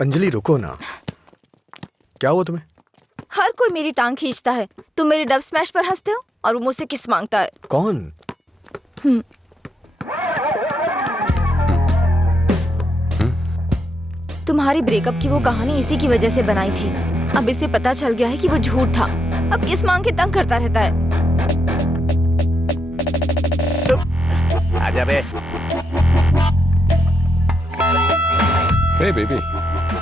अंजलि रुको ना। क्या हुआ तुम्हें? हर कोई मेरी टांग खींचता है। तुम मेरे डब स्मैश पर हंसते हो और वो मुझसे किस मांगता है। कौन? तुम्हारी ब्रेकअप की वो कहानी इसी की वजह से बनाई थी। अब इसे पता चल गया है कि वो झूठ था। अब किस मांग के तंग करता रहता है। आजा बे। हे बेबी,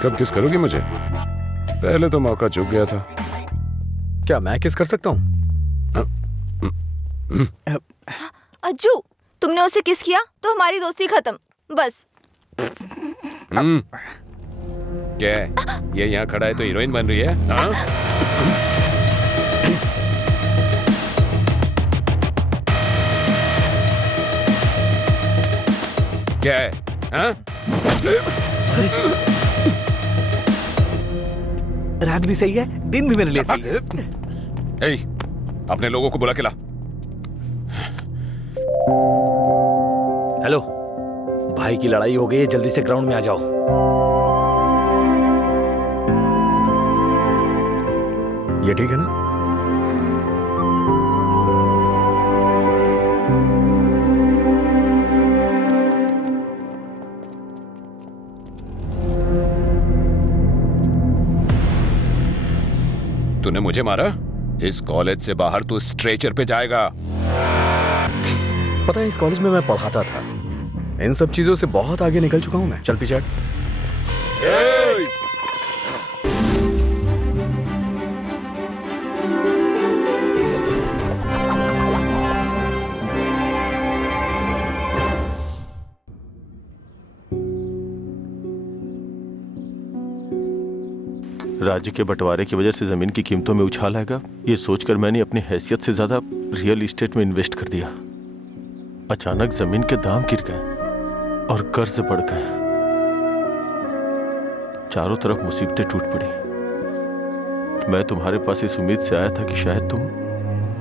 कब किस करोगी मुझे? पहले तो मौका चूक गया था। क्या मैं किस कर सकता हूँ? अज्जू, तुमने उसे किस किया तो हमारी दोस्ती खत्म। बस। क्या है? ये यहाँ खड़ा है तो हीरोइन बन रही है? हाँ? क्या है? हाँ? रात भी सही है, दिन भी मेरे लिए सही है। ए, अपने लोगों को बुला के ला। हेलो, भाई की लड़ाई हो गई है, जल्दी से ग्राउंड में आ जाओ। ये ठीक है ना? तूने मुझे मारा? इस कॉलेज से बाहर तू स्ट्रेचर पे जाएगा। पता है, इस कॉलेज में मैं पढ़ाता था। इन सब चीजों से बहुत आगे निकल चुका हूं मैं। चल पीछे हट। राज्य के बंटवारे की वजह से जमीन की कीमतों में उछाल आएगा, ये सोचकर मैंने अपनी हैसियत से ज्यादा रियल एस्टेट में इन्वेस्ट कर दिया। अचानक जमीन के दाम गिर गए और कर्ज बढ़ गए। चारों तरफ मुसीबतें टूट पड़ी। मैं तुम्हारे पास इस उम्मीद से आया था कि शायद तुम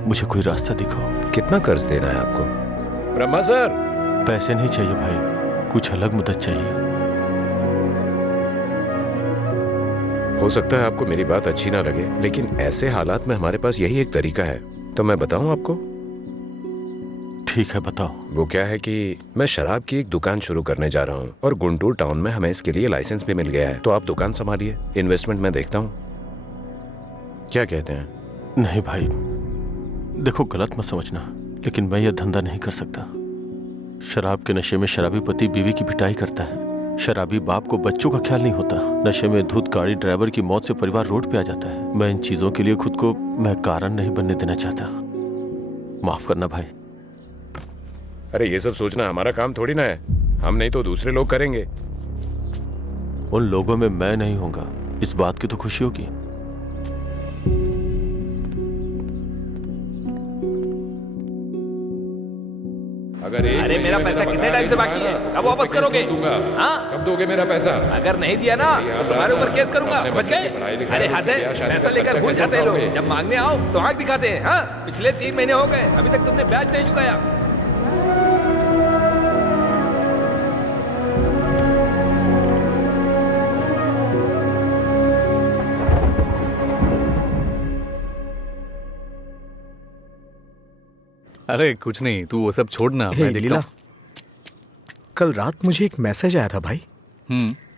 मुझे कोई रास्ता दिखाओ। कितना कर्ज देना है आपको? ब्रह्मा सर, पैसे नहीं चाहिए भाई, कुछ अलग मदद चाहिए। हो सकता है आपको मेरी बात अच्छी ना लगे, लेकिन ऐसे हालात में हमारे पास यही एक तरीका है। तो मैं बताऊं आपको? ठीक है, बताओ। वो क्या है कि मैं शराब की एक दुकान शुरू करने जा रहा हूँ और गुंटूर टाउन में हमें इसके लिए लाइसेंस भी मिल गया है। तो आप दुकान संभालिए, इन्वेस्टमेंट मैं देखता हूँ। क्या कहते हैं? नहीं भाई, देखो गलत मत समझना, लेकिन मैं यह धंधा नहीं कर सकता। शराब के नशे में शराबी पति बीवी की पिटाई करता है। शराबी बाप को बच्चों का ख्याल नहीं होता। नशे में धुत गाड़ी ड्राइवर की मौत से परिवार रोड पे आ जाता है। मैं इन चीजों के लिए खुद को मैं कारण नहीं बनने देना चाहता। माफ करना भाई। अरे ये सब सोचना हमारा काम थोड़ी ना है। हम नहीं तो दूसरे लोग करेंगे। उन लोगों में मैं नहीं होगा, इस बात की तो खुशी होगी। अरे मेरा पैसा कितने टाइम से बाकी है? कब वापस करोगे? हाँ? कब दोगे मेरा पैसा? अगर नहीं दिया ना तो तुम्हारे ऊपर केस करूंगा, समझ गए? अरे हद है, पैसा लेकर भूल जाते हैं लोग। जब मांगने आओ तो आंख दिखाते हैं। हाँ? पिछले 3 महीने हो गए, अभी तक तुमने ब्याज नहीं चुकाया। अरे कुछ नहीं, तू वो सब छोड़ना, मैं देखता लीला, हूँ। कल रात मुझे एक मैसेज आया था भाई।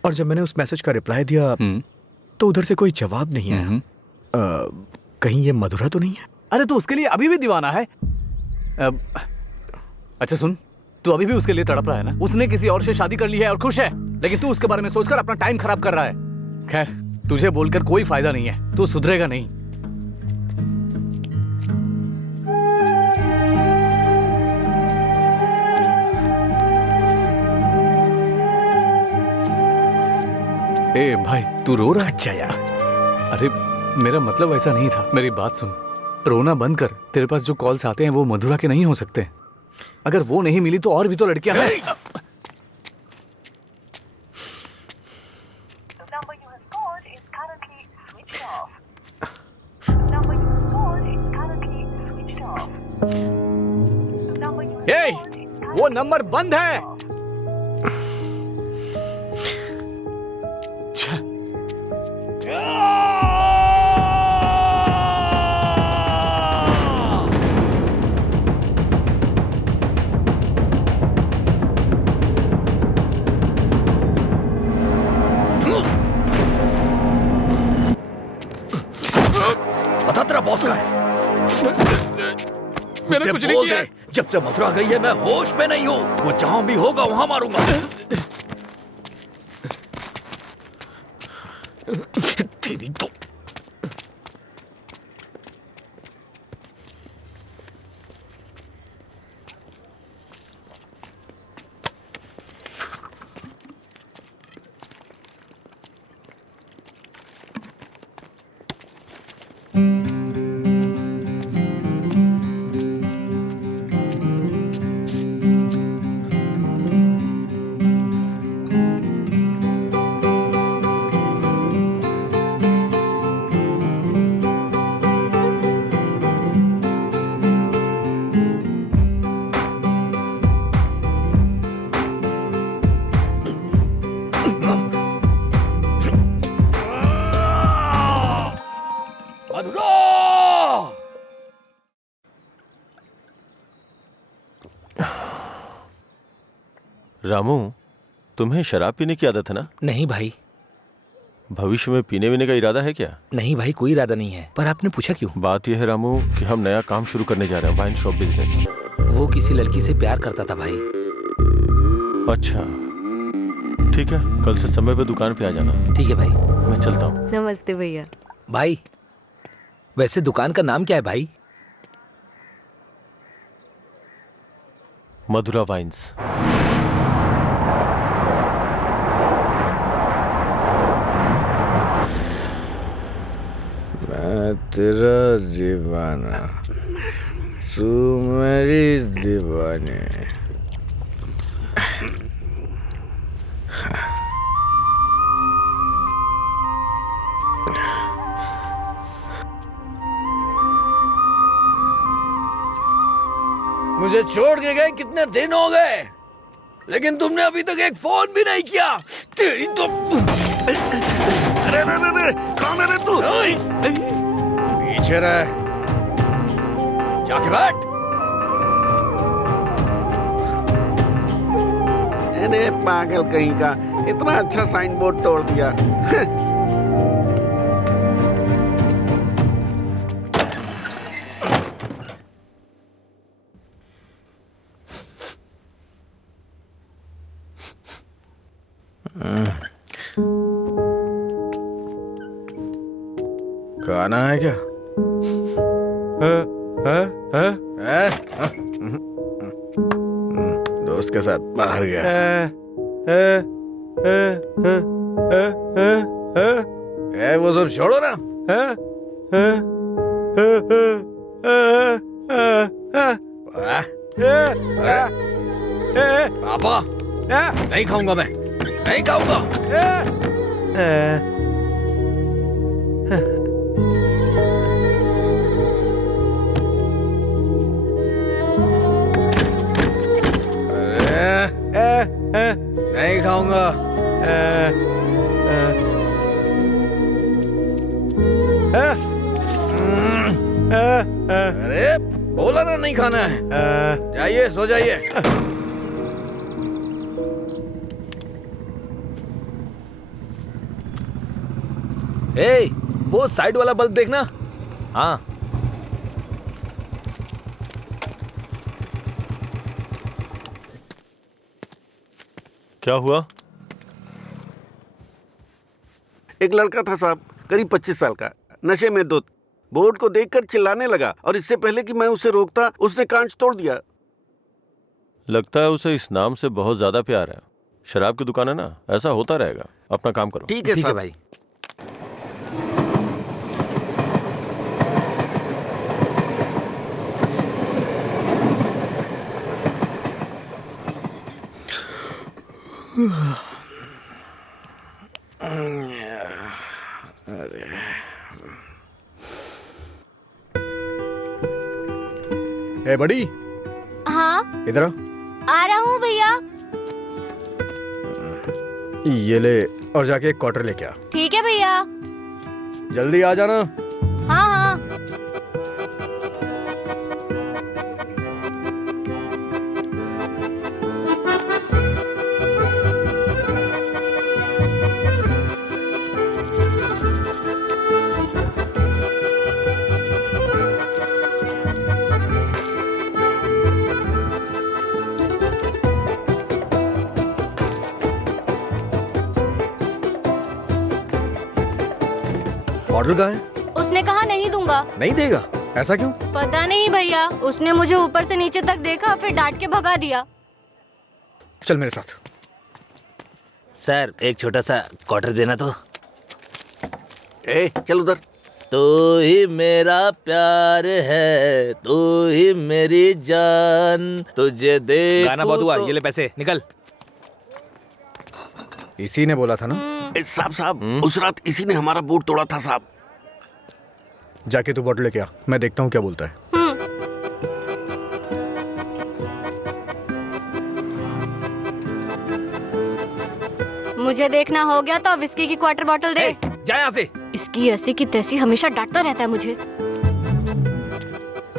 और जब मैंने उस मैसेज का रिप्लाई दिया तो उधर से कोई जवाब नहीं आया। कहीं ये मधुरा तो नहीं है? अरे तू उसके लिए अभी भी दीवाना है? अच्छा सुन, तू अभी भी उसके लिए तड़प रहा है ना? उसने किसी और से शादी कर ली है और खुश है, लेकिन तू उसके बारे में सोचकर अपना टाइम खराब कर रहा है। खैर, तुझे बोलकर कोई फायदा नहीं है, तू सुधरेगा नहीं। ए भाई, तू रो रहा है? अच्छा यार। अरे मेरा मतलब ऐसा नहीं था, मेरी बात सुन। रोना बंद कर। तेरे पास जो कॉल्स आते हैं वो मधुरा के नहीं हो सकते। अगर वो नहीं मिली तो और भी तो लड़कियां हैं। ए, वो नंबर बंद है। बॉस का है? मैंने कुछ नहीं किया। जब से मथुरा गई है मैं होश में नहीं हूँ। वो जहां भी होगा वहां मारूंगा। तेरी तो रामू, तुम्हें शराब पीने की आदत है ना? नहीं भाई, भविष्य में पीने वीने का इरादा है क्या? नहीं भाई, कोई इरादा नहीं है। पर आपने पूछा क्यों? बात यह है रामू कि हम नया काम शुरू करने जा रहे हैं, वाइन शॉप बिजनेस। वो किसी लड़की से प्यार करता था भाई। अच्छा ठीक है, कल से समय पे दुकान पे आ जाना। ठीक है भाई, मैं चलता हूँ। नमस्ते भैया। भाई वैसे दुकान का नाम क्या है भाई? मधुरा वाइन्स। मैं तेरा दीवाना, तू मेरी दीवानी। मुझे छोड़ के गए कितने दिन हो गए, लेकिन तुमने अभी तक एक फोन भी नहीं किया। तेरी तो अरे कौन है तू? पीछे रह, जाके बैठ। अरे पागल कहीं का, इतना अच्छा साइन बोर्ड तोड़ दिया। खाना है क्या? दोस्त के साथ बाहर गया। वो सब छोड़ो ना। पापा, नहीं खाऊंगा मैं, नहीं खाऊंगा। नहीं खाऊंगा। अरे बोला ना नहीं खाना है। जाइए, सो जाइए। ए, वो साइड वाला बल्ब देखना। हाँ, क्या हुआ? एक लड़का था साहब, करीब 25 साल का, नशे में धुत, बोर्ड को देखकर चिल्लाने लगा और इससे पहले कि मैं उसे रोकता उसने कांच तोड़ दिया। लगता है उसे इस नाम से बहुत ज्यादा प्यार है। शराब की दुकान है ना, ऐसा होता रहेगा। अपना काम करो। ठीक है साहब। भाई। ए बड़ी, हाँ इधर आ रहा हूँ भैया। ये ले और जाके एक क्वार्टर लेके आ। ठीक है भैया। जल्दी आ जाना। हाँ हाँ। बॉटल कहाँ है? उसने कहा नहीं दूंगा। नहीं देगा? ऐसा क्यों? पता नहीं भैया, उसने मुझे ऊपर से नीचे तक देखा, फिर डांट के भगा दिया। चल मेरे साथ। सर एक छोटा सा क्वार्टर देना तो। चल उधर। तू ही मेरा प्यार है, तू ही मेरी जान, तुझे दे। गाना बहुत हुआ, ये ले पैसे, निकल। इसी ने बोला था ना? साहब उस रात इसी ने हमारा बोर्ड तोड़ा था साहब। जाके तू बॉटल लेके आ, मैं देखता हूँ क्या बोलता है। मुझे देखना हो गया तो विस्की की क्वार्टर बॉटल दे। जा यहाँ से। इसकी ऐसी की तैसी हमेशा डांटता रहता है मुझे।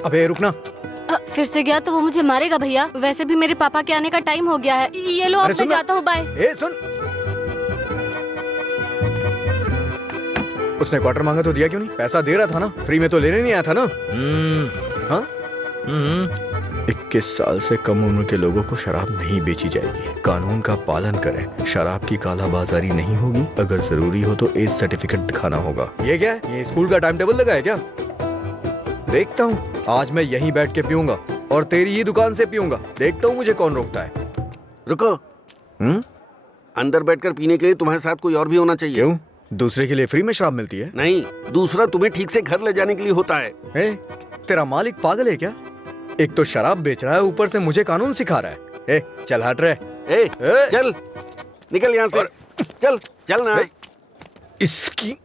अबे रुकना। फिर से गया तो वो मुझे मारेगा भैया। वैसे भी मेरे पापा के आने का टाइम हो गया है। ये लो, अब मैं जाता हूँ, बाय। सुन, उसने क्वार्टर मांगा तो दिया क्यों नहीं? पैसा दे रहा था ना, फ्री में तो लेने नहीं आया था ना? हाँ? 21 साल से कम उम्र के लोगों को शराब नहीं बेची जाएगी। कानून का पालन करें। शराब की कालाबाजारी नहीं होगी। अगर जरूरी हो तो एज सर्टिफिकेट दिखाना होगा। ये क्या है? ये स्कूल का टाइम टेबल लगा है क्या? देखता हूँ, आज मैं यहीं बैठ के पीऊंगा और तेरी ही दुकान से पीऊंगा। देखता हूँ मुझे कौन रोकता है। रुको। अंदर बैठकर पीने के लिए तुम्हारे साथ कोई और भी होना चाहिए। क्यों? दूसरे के लिए फ्री में शराब मिलती है? नहीं, दूसरा तुम्हें ठीक से घर ले जाने के लिए होता है। तेरा मालिक पागल है क्या? एक तो शराब बेच रहा है, ऊपर से मुझे कानून सिखा रहा है। चल हट रहे। चल निकल यहाँ से। चल चल ना। इसकी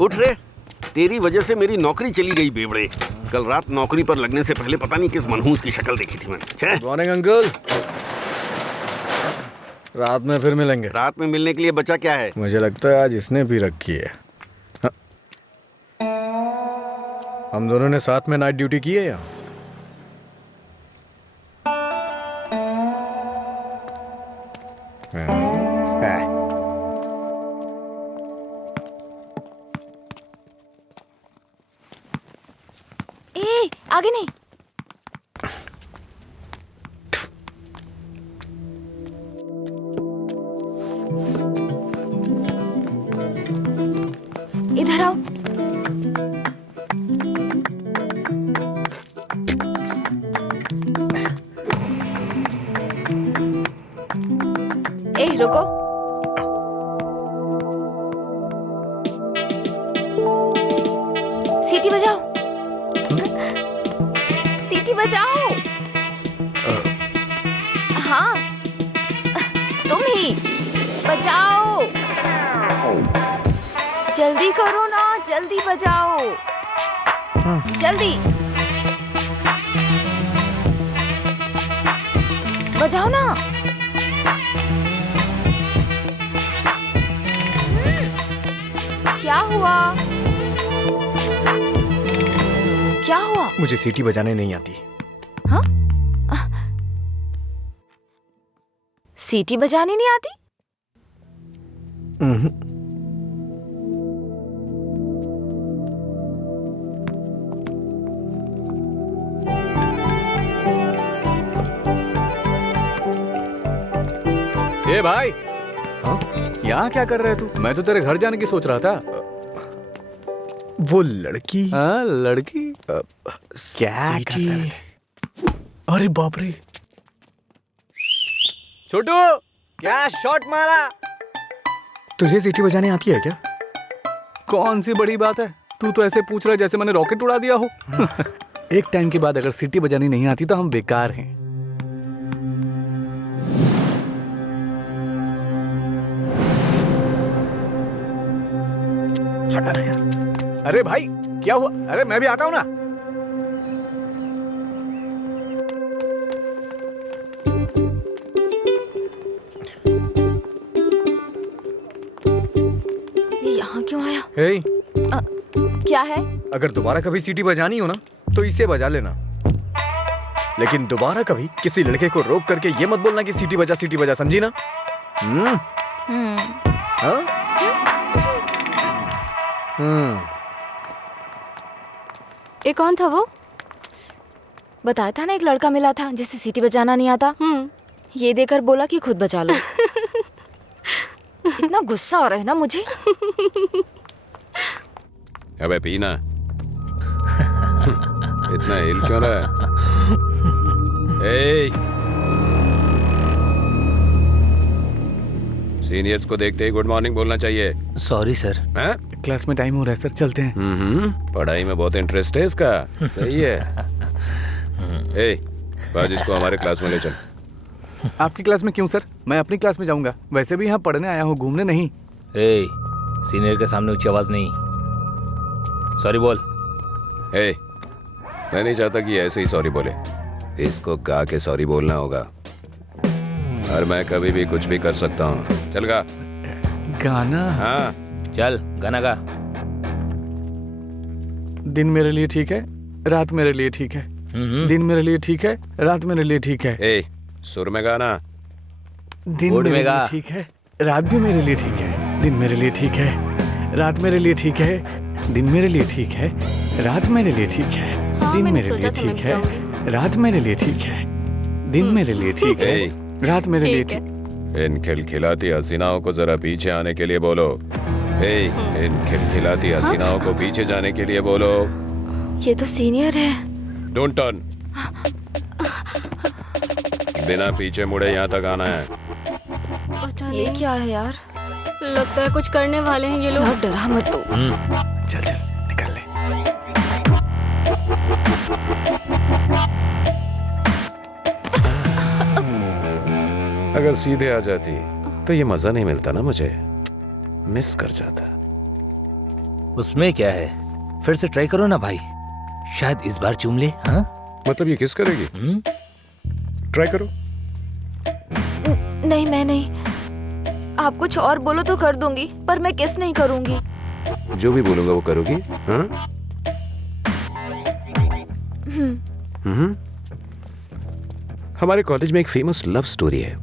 उठ रे, तेरी वजह से मेरी नौकरी चली गई बेवड़े। कल रात नौकरी पर लगने से पहले पता नहीं किस मनहूस की शक्ल देखी थी मैंने। Morning uncle. रात में फिर मिलेंगे। रात में मिलने के लिए बचा क्या है? मुझे लगता है आज इसने भी रखी है। हाँ? हम दोनों ने साथ में नाइट ड्यूटी की है या? आगे नहीं। इधर आओ। रुको। सीटी बजाओ। सीटी बजाओ। हाँ तुम ही बजाओ। जल्दी करो ना, जल्दी बजाओ। जल्दी बजाओ ना। क्या हुआ? क्या हुआ? मुझे सीटी बजाने नहीं आती। हाँ? सीटी बजानी नहीं आती? ए भाई, हाँ? यहाँ क्या कर रहे तू? मैं तो तेरे घर जाने की सोच रहा था। वो लड़की? हाँ लड़की। क्या करता है? अरे बाप रे, छोटू क्या शॉट मारा। तुझे सीटी बजाने आती है क्या? कौन सी बड़ी बात है, तू तो ऐसे पूछ रहा है जैसे मैंने रॉकेट उड़ा दिया हो। एक टाइम के बाद अगर सीटी बजानी नहीं आती तो हम बेकार हैं। हटा यार। अरे भाई क्या हुआ? अरे मैं भी आता हूं ना। हे, क्या है? अगर दोबारा कभी सीटी बजानी हो ना तो इसे बजा लेना, लेकिन दोबारा कभी किसी लड़के को रोक करके ये मत बोलना कि सीटी बजा, समझी ना? हाँ? ये कौन था वो? बताया था ना, एक लड़का मिला था जिसे सीटी बजाना नहीं आता। ये देकर बोला कि खुद बजा लो। इतना गुस्सा आ रहा है ना मुझे। अबे पीना। इतना हिल क्यों रहा है? सीनियर्स को देखते ही गुड मॉर्निंग बोलना चाहिए। Sorry sir. हैं? क्लास में टाइम हो रहा है सर, चलते हैं। पढ़ाई में बहुत इंटरेस्ट है इसका। सही है। बाज इसको हमारे क्लास में ले चल। आपकी क्लास में क्यों सर? मैं अपनी क्लास में जाऊंगा। वैसे भी यहाँ पढ़ने आया हूँ, घूमने नहीं। सीनियर के सामने ऊंची आवाज नहीं। सॉरी बोल। मैं नहीं चाहता कि ऐसे ही सॉरी बोले, इसको गा के सॉरी बोलना होगा। और मैं कभी भी कुछ भी कर सकता हूँ। चल गा। गाना? हाँ चल गाना गा। दिन मेरे लिए ठीक है, रात मेरे लिए ठीक है। दिन मेरे लिए ठीक है, रात मेरे लिए ठीक है। सुर में गाना। दिन मेरे लिए ठीक है, रात भी मेरे लिए ठीक है। दिन मेरे लिए ठीक है, रात मेरे लिए ठीक है। दिन मेरे लिए ठीक है, रात मेरे लिए ठीक है। दिन मेरे लिए ठीक है, रात मेरे लिए ठीक है। दिन मेरे लिए ठीक है, रात मेरे लिए ठीक। इन खिलखिलाती हसीनाओं को जरा पीछे आने के लिए बोलो। इन खिलखिलाती हसीनाओं को पीछे जाने के लिए बोलो। ये तो सीनियर है। Don't turn. बिना पीछे मुड़े यहाँ तक आना है। ये क्या है यार? लगता है कुछ करने वाले हैं ये लोग। यार डरा मत तू। चल चल निकल ले। अगर सीधे आ जाती तो ये मजा नहीं मिलता ना, मुझे मिस कर जाता। उसमें क्या है, फिर से ट्राई करो ना भाई, शायद इस बार चूम ले। हाँ मतलब ये किस करेगी? ट्राई करो। नहीं मैं नहीं। आप कुछ और बोलो तो कर दूंगी, पर मैं किस नहीं करूंगी। जो भी बोलूंगा वो करोगी? हाँ? हमारे कॉलेज में एक फेमस लव स्टोरी है,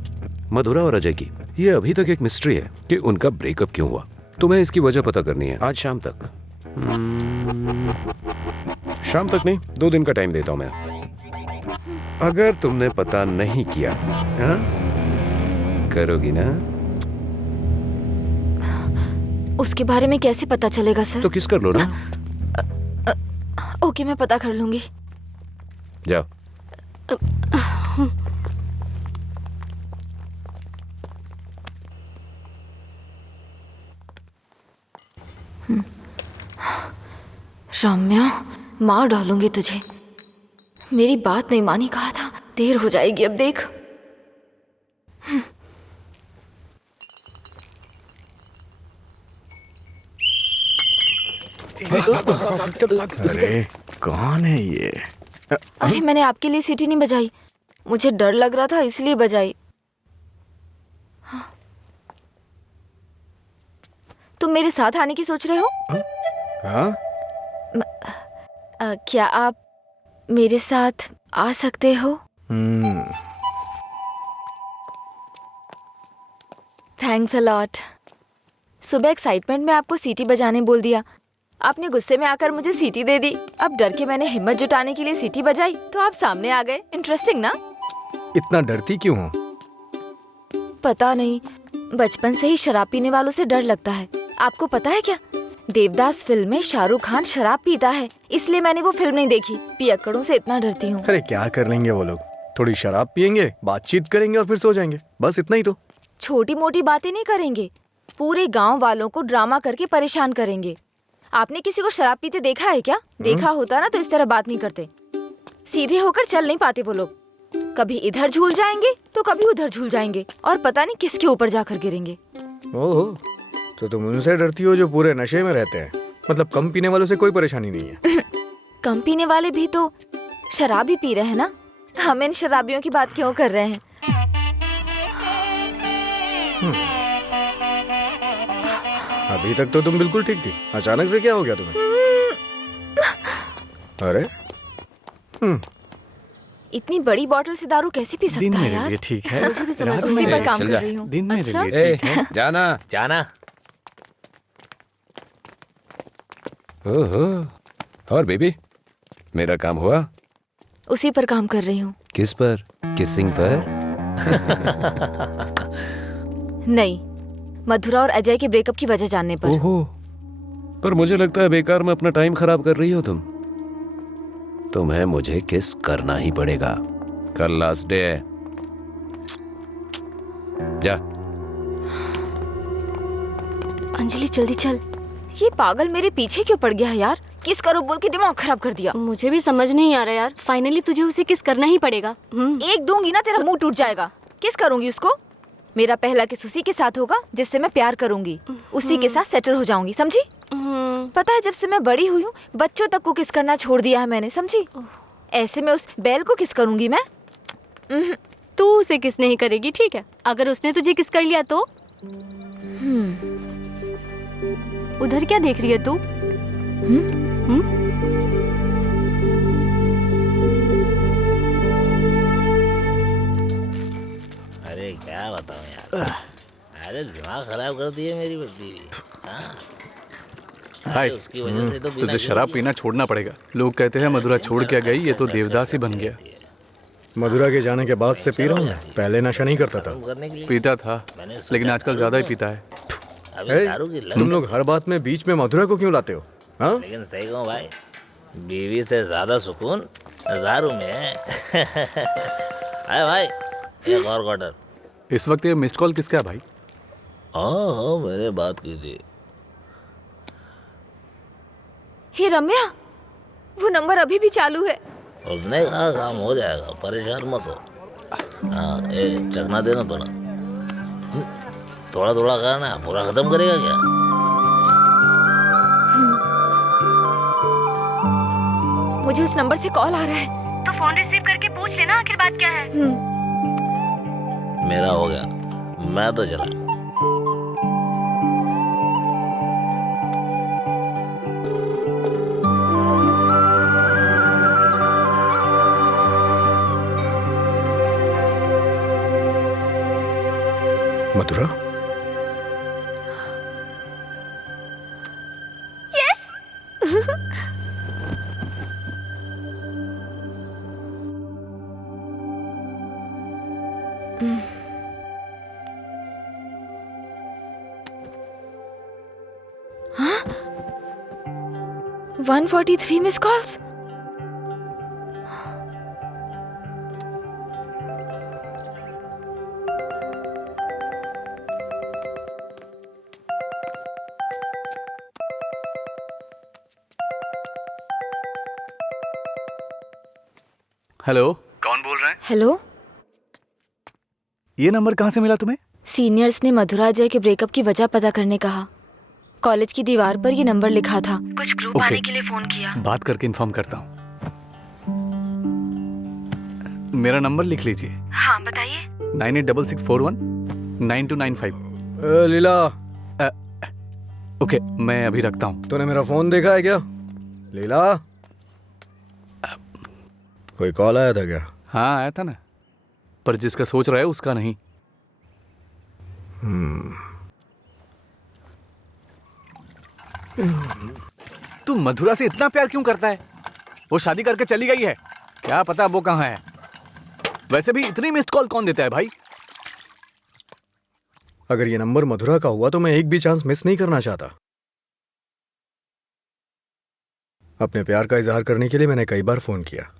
मधुरा और अजय की। ये अभी तक एक मिस्ट्री है कि उनका ब्रेकअप क्यों हुआ। तुम्हें इसकी वजह पता करनी है आज शाम तक। शाम तक नहीं, 2 दिन का टाइम देता हूं मैं। अगर तुमने पता नहीं किया, हाँ? करोगी ना? उसके बारे में कैसे पता चलेगा सर? तो किस कर लो ना। ओके मैं पता कर लूंगी। जाओ। रम्या, मार डालूंगी तुझे। मेरी बात नहीं मानी, कहा था। देर हो जाएगी अब देख। अरे कौन है ये? अरे मैंने आपके लिए सीटी नहीं बजाई, मुझे डर लग रहा था इसलिए बजाई। तुम मेरे साथ आने की सोच रहे हो? हाँ? क्या आप मेरे साथ आ सकते हो? Thanks a lot. सुबह एक्साइटमेंट में आपको सीटी बजाने बोल दिया, आपने गुस्से में आकर मुझे सीटी दे दी। अब डर के मैंने हिम्मत जुटाने के लिए सीटी बजाई तो आप सामने आ गए। इंटरेस्टिंग ना? इतना डरती क्यों हो? पता नहीं, बचपन से ही शराब पीने वालों से डर लगता है। आपको पता है क्या, देवदास फिल्म में शाहरुख खान शराब पीता है, इसलिए मैंने वो फिल्म नहीं देखी। पियक्कड़ों से इतना डरती हूँ। अरे क्या कर लेंगे वो लोग, थोड़ी शराब पियेंगे, बातचीत करेंगे और फिर सो जाएंगे, बस इतना ही तो। छोटी मोटी बातें नहीं करेंगे, पूरे गांव वालों को ड्रामा करके परेशान करेंगे। आपने किसी को शराब पीते देखा है क्या? देखा होता ना तो इस तरह बात नहीं करते। सीधे होकर चल नहीं पाते वो लोग, कभी इधर झूल जाएंगे तो कभी उधर झूल जाएंगे और पता नहीं किसके ऊपर जाकर गिरेंगे। ओहो, तो तुम उनसे डरती हो जो पूरे नशे में रहते हैं। मतलब कम पीने वालों से कोई परेशानी नहीं है। कम पीने वाले भी तो शराब ही पी रहे हैं ना। हम इन शराबियों की बात क्यों कर रहे हैं? अभी तक तो तुम बिल्कुल ठीक थी, अचानक से क्या हो गया तुम्हें? अरे इतनी बड़ी बोतल से दारू कैसे पी दिन सकता है मेरे यार? लिए ठीक है, मुझे भी समझ रात नहीं उसी मेरे पर काम चल कर जा। रही हूँ। दिन मेरे अच्छा? लिए ठीक है। जाना। जाना। ओहो। और बेबी, मेरा काम हुआ? उसी पर काम कर रही हूँ। किस पर? किसिंग पर? नहीं, मधुरा और अजय के ब्रेकअप की वजह जानने पर। ओहो, पर मुझे लगता है बेकार में अपना टाइम खराब कर रही हो तुम। तुम्हें मुझे किस करना ही पड़ेगा। कल लास्ट डे है। जा। अंजलि जल्दी चल। ये पागल मेरे पीछे क्यों पड़ गया है यार? किस करो बोल के दिमाग खराब कर दिया। मुझे भी समझ नहीं आ रहा यार, फाइनली तुझे उसे किस करना ही पड़ेगा। एक दूंगी ना तेरा मुंह टूट जाएगा। किस करूंगी उसको? मेरा पहला किस उसी के साथ होगा जिससे मैं प्यार करूंगी, उसी के साथ सेटल हो जाऊंगी, समझी? पता है जब से मैं बड़ी हुई हूँ बच्चों तक को किस करना छोड़ दिया है मैंने, समझी? ऐसे में उस बैल को किस करूंगी मैं? तू उसे किस नहीं करेगी, ठीक है? अगर उसने तुझे किस कर लिया तो? उधर क्या देख रही है तू? अरे क्या बताऊं यार, अरे दिमाग खराब कर दिए मेरी बीवी। हाय, उसकी वजह से तो बिना तुझे शराब पीना छोड़ना पड़ेगा। लोग कहते हैं मधुरा छोड़ के गई, ये तो देवदास ही बन गया। मधुरा के जाने के बाद से पी रहा हूँ मैं। पहले नशा नहीं करता था। करने के लिए पीता था, लेकिन आजकल ज्यादा ही पीता है। अभी ए, दारू की लत। तुम लोग हर बात में बीच में मधुरा को क्यों लाते हो? हाँ? लेकिन सही कहूँ भाई, बीवी से ज्यादा सुकून दारू में है। अरे भाई, एक और क्वार्टर। इस वक्त ये मिस्ड कॉल किसका है भाई? हाँ मैंने बात की थी। हे रम्या, वो नंबर अभी भी चालू है। उसने कहा काम हो जाएगा, परेशान मत हो। हाँ, चखना देना थोड़ा। थोड़ा थोड़ा खाना, पूरा खत्म करेगा क्या? मुझे उस नंबर से कॉल आ रहा है। तो फोन रिसीव करके पूछ लेना आखिर बात क्या है। मेरा हो गया, मैं तो चला। मधुरा? यस। 143 miss calls. हेलो, कौन बोल रहा है? हेलो, ये नंबर कहाँ से मिला तुम्हें? सीनियर्स ने मधुरा अजय के ब्रेकअप की वजह पता करने कहा। कॉलेज की दीवार पर ये नंबर लिखा था। कुछ क्लू पाने के लिए फोन किया। बात करके इन्फॉर्म करता हूँ। मेरा नंबर लिख लीजिए। हाँ बताइए। 9866419295। लीला, ओके, मैं अभी रखता हूँ। तूने मेरा फोन देखा है क्या? लीला, कोई कॉल आया था क्या? हाँ आया था ना, पर जिसका सोच रहा है उसका नहीं। तू मधुरा से इतना प्यार क्यों करता है? वो शादी करके चली गई है, क्या पता वो कहाँ है। वैसे भी इतनी मिस्ड कॉल कौन देता है भाई? अगर ये नंबर मधुरा का हुआ तो मैं एक भी चांस मिस नहीं करना चाहता। अपने प्यार का इजहार करने के लिए मैंने कई बार फोन किया,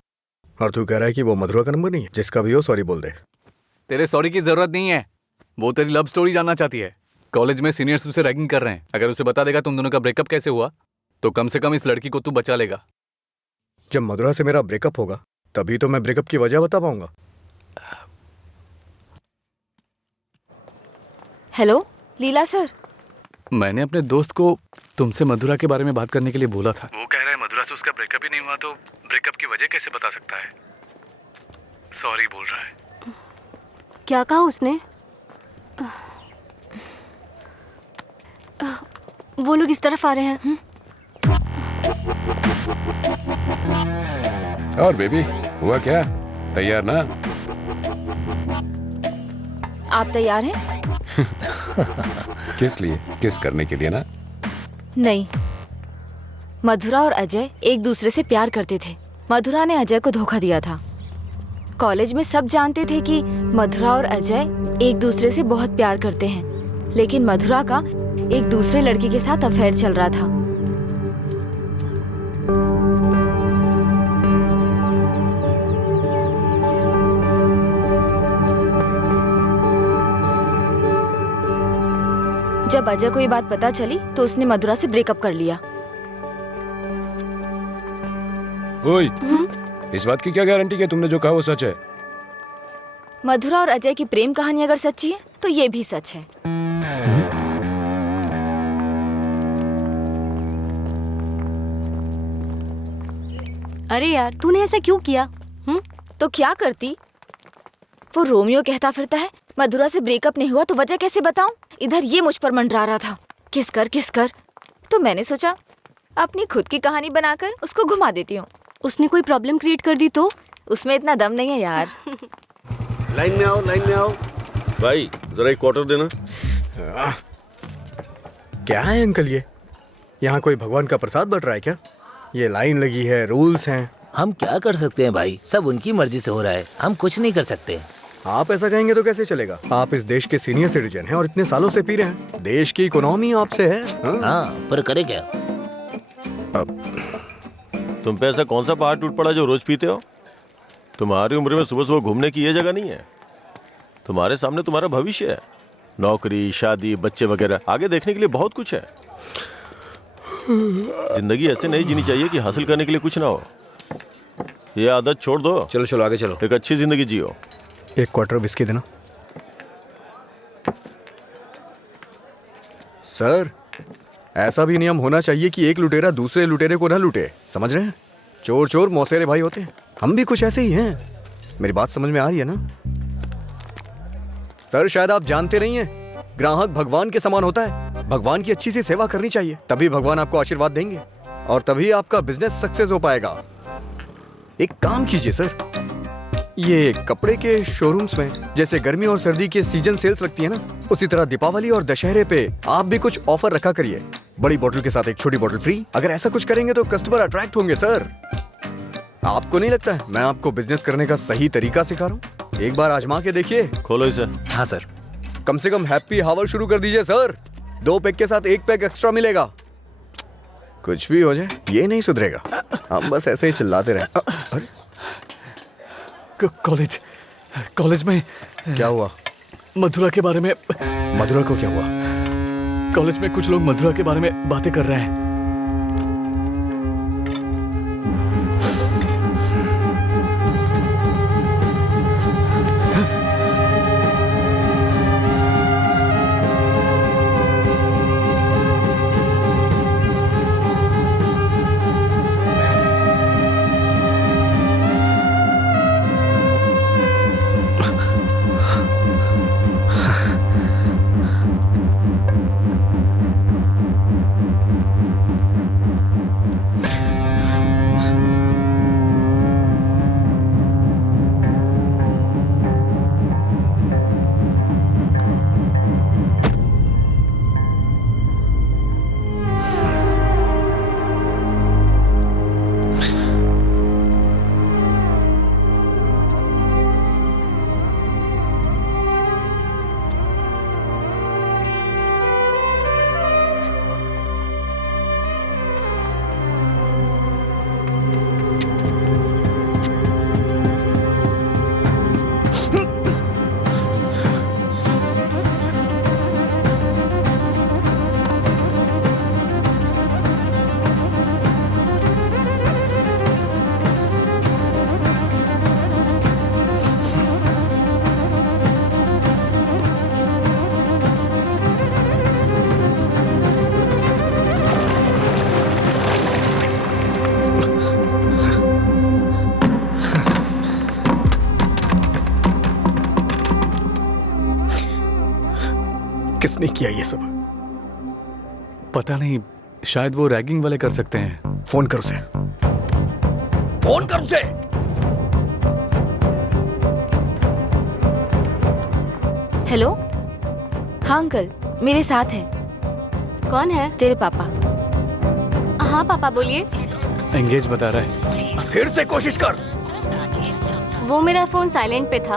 और तू कह रहा है कि वो मधुरा का नंबर नहीं है? जिसका भी हो सॉरी बोल दे। तेरे सॉरी की जरूरत नहीं है, वो तेरी लव स्टोरी जानना चाहती है। कॉलेज में सीनियर्स उसे रैगिंग कर रहे हैं। अगर उसे बता देगा तुम दोनों का ब्रेकअप कैसे हुआ, तो कम से कम इस लड़की को तू बचा लेगा। जब मधुरा से मेरा ब्रेकअप होगा तभी तो मैं ब्रेकअप की वजह बता पाऊंगा। हेलो लीला सर, मैंने अपने दोस्त को तुमसे मधुरा के बारे में बात करने के लिए बोला था। वो कह रहा है मधुरा से उसका ब्रेकअप ही नहीं हुआ, तो ब्रेकअप की वजह कैसे बता सकता है? सॉरी बोल रहा है। क्या कहा उसने? वो लोग इस तरफ आ रहे हैं। और बेबी हुआ क्या? तैयार ना? आप तैयार हैं? किस लिए? किस करने के लिए ना? नहीं, मधुरा और अजय एक दूसरे से प्यार करते थे। मधुरा ने अजय को धोखा दिया था। कॉलेज में सब जानते थे कि मधुरा और अजय एक दूसरे से बहुत प्यार करते हैं, लेकिन मधुरा का एक दूसरे लड़के के साथ अफेयर चल रहा था। जब अजय को ये बात पता चली तो उसने मधुरा से ब्रेकअप कर लिया। ओए, इस बात की क्या गारंटी कि तुमने जो कहा वो सच है? मधुरा और अजय की प्रेम कहानी अगर सच्ची है तो ये भी सच है। अरे यार, तूने ऐसा क्यों किया? तो क्या करती? वो रोमियो कहता फिरता है मधुरा से ब्रेकअप नहीं हुआ तो वजह कैसे बताऊं? इधर ये मुझ पर मंडरा रहा था, किस कर। तो मैंने सोचा अपनी खुद की कहानी बनाकर उसको घुमा देती हूँ। उसने कोई प्रॉब्लम क्रिएट कर दी तो? उसमें इतना दम नहीं है यार। लाइन में आओ भाई, जरा एक क्वार्टर देना। क्या है अंकल ये? यहाँ कोई भगवान का प्रसाद बट रहा है क्या? ये लाइन लगी है, रूल्स हैं। हम क्या कर सकते हैं भाई, सब उनकी मर्जी से हो रहा है, हम कुछ नहीं कर सकते। आप ऐसा कहेंगे तो कैसे चलेगा? आप इस देश के सीनियर सिटीजन हैं और इतने सालों से पी रहे हैं। देश की इकोनॉमी आपसे है। हाँ, पर करे क्या? तुम पे ऐसा कौन सा पहाड़ टूट पड़ा जो रोज पीते हो? तुम्हारी उम्र में सुबह सुबह घूमने की ये जगह नहीं है। तुम्हारे सामने तुम्हारा भविष्य है, नौकरी, शादी, बच्चे वगैरह, आगे देखने के लिए बहुत कुछ है। जिंदगी ऐसे नहीं जीनी चाहिए कि हासिल करने के लिए कुछ ना हो। ये आदत छोड़ दो। चलो आगे चलो। एक अच्छी जिंदगी जियो। एक क्वार्टर विस्की देना। सर, ऐसा भी नियम होना चाहिए कि एक लुटेरा दूसरे लुटेरे को ना लूटे, समझ रहे हैं? चोर चोर मौसेरे भाई होते हैं। हम भी कुछ ऐसे ही हैं। मेरी बात समझ में आ रही है ना? सर, शायद आप जानते नहीं हैं, ग्राहक भगवान के समान होता है। भगवान की अच्छी सी सेवा करनी चाहिए, तभी भगवान आपको आशीर्वाद देंगे और तभी आपका बिजनेस सक्सेस हो पाएगा। एक काम कीजिए सर, ये कपड़े के शोरूम्स में जैसे गर्मी और सर्दी के सीजन सेल्स लगती है ना, उसी तरह दीपावली और दशहरे पे आप भी कुछ ऑफर रखा करिए। बड़ी बोतल के साथ एक छोटी बोतल फ्री। अगर ऐसा कुछ करेंगे तो कस्टमर अट्रैक्ट होंगे सर। आपको नहीं लगता है मैं आपको बिजनेस करने का सही तरीका सिखा रहा हूँ? एक बार आजमा के देखिए। खोलो इसे। हाँ सर। कम से कम हैप्पी हावर शुरू कर दीजिए सर। 2 पैक के साथ 1 पैक एक्स्ट्रा मिलेगा। कुछ भी हो जाए ये नहीं सुधरेगा। हम बस ऐसे ही चिल्लाते रहे। अरे कॉलेज में क्या हुआ? मधुरा के बारे में। मधुरा को क्या हुआ? कॉलेज में कुछ लोग मधुरा के बारे में बातें कर रहे हैं। किसने किया ये सब? पता नहीं, शायद वो रैगिंग वाले कर सकते हैं। फोन कर उसे। फोन कर उसे। हेलो। हाँ अंकल, मेरे साथ है। कौन है? तेरे पापा। हाँ पापा बोलिए। एंगेज बता रहा है। फिर से कोशिश कर। वो मेरा फोन साइलेंट पे था।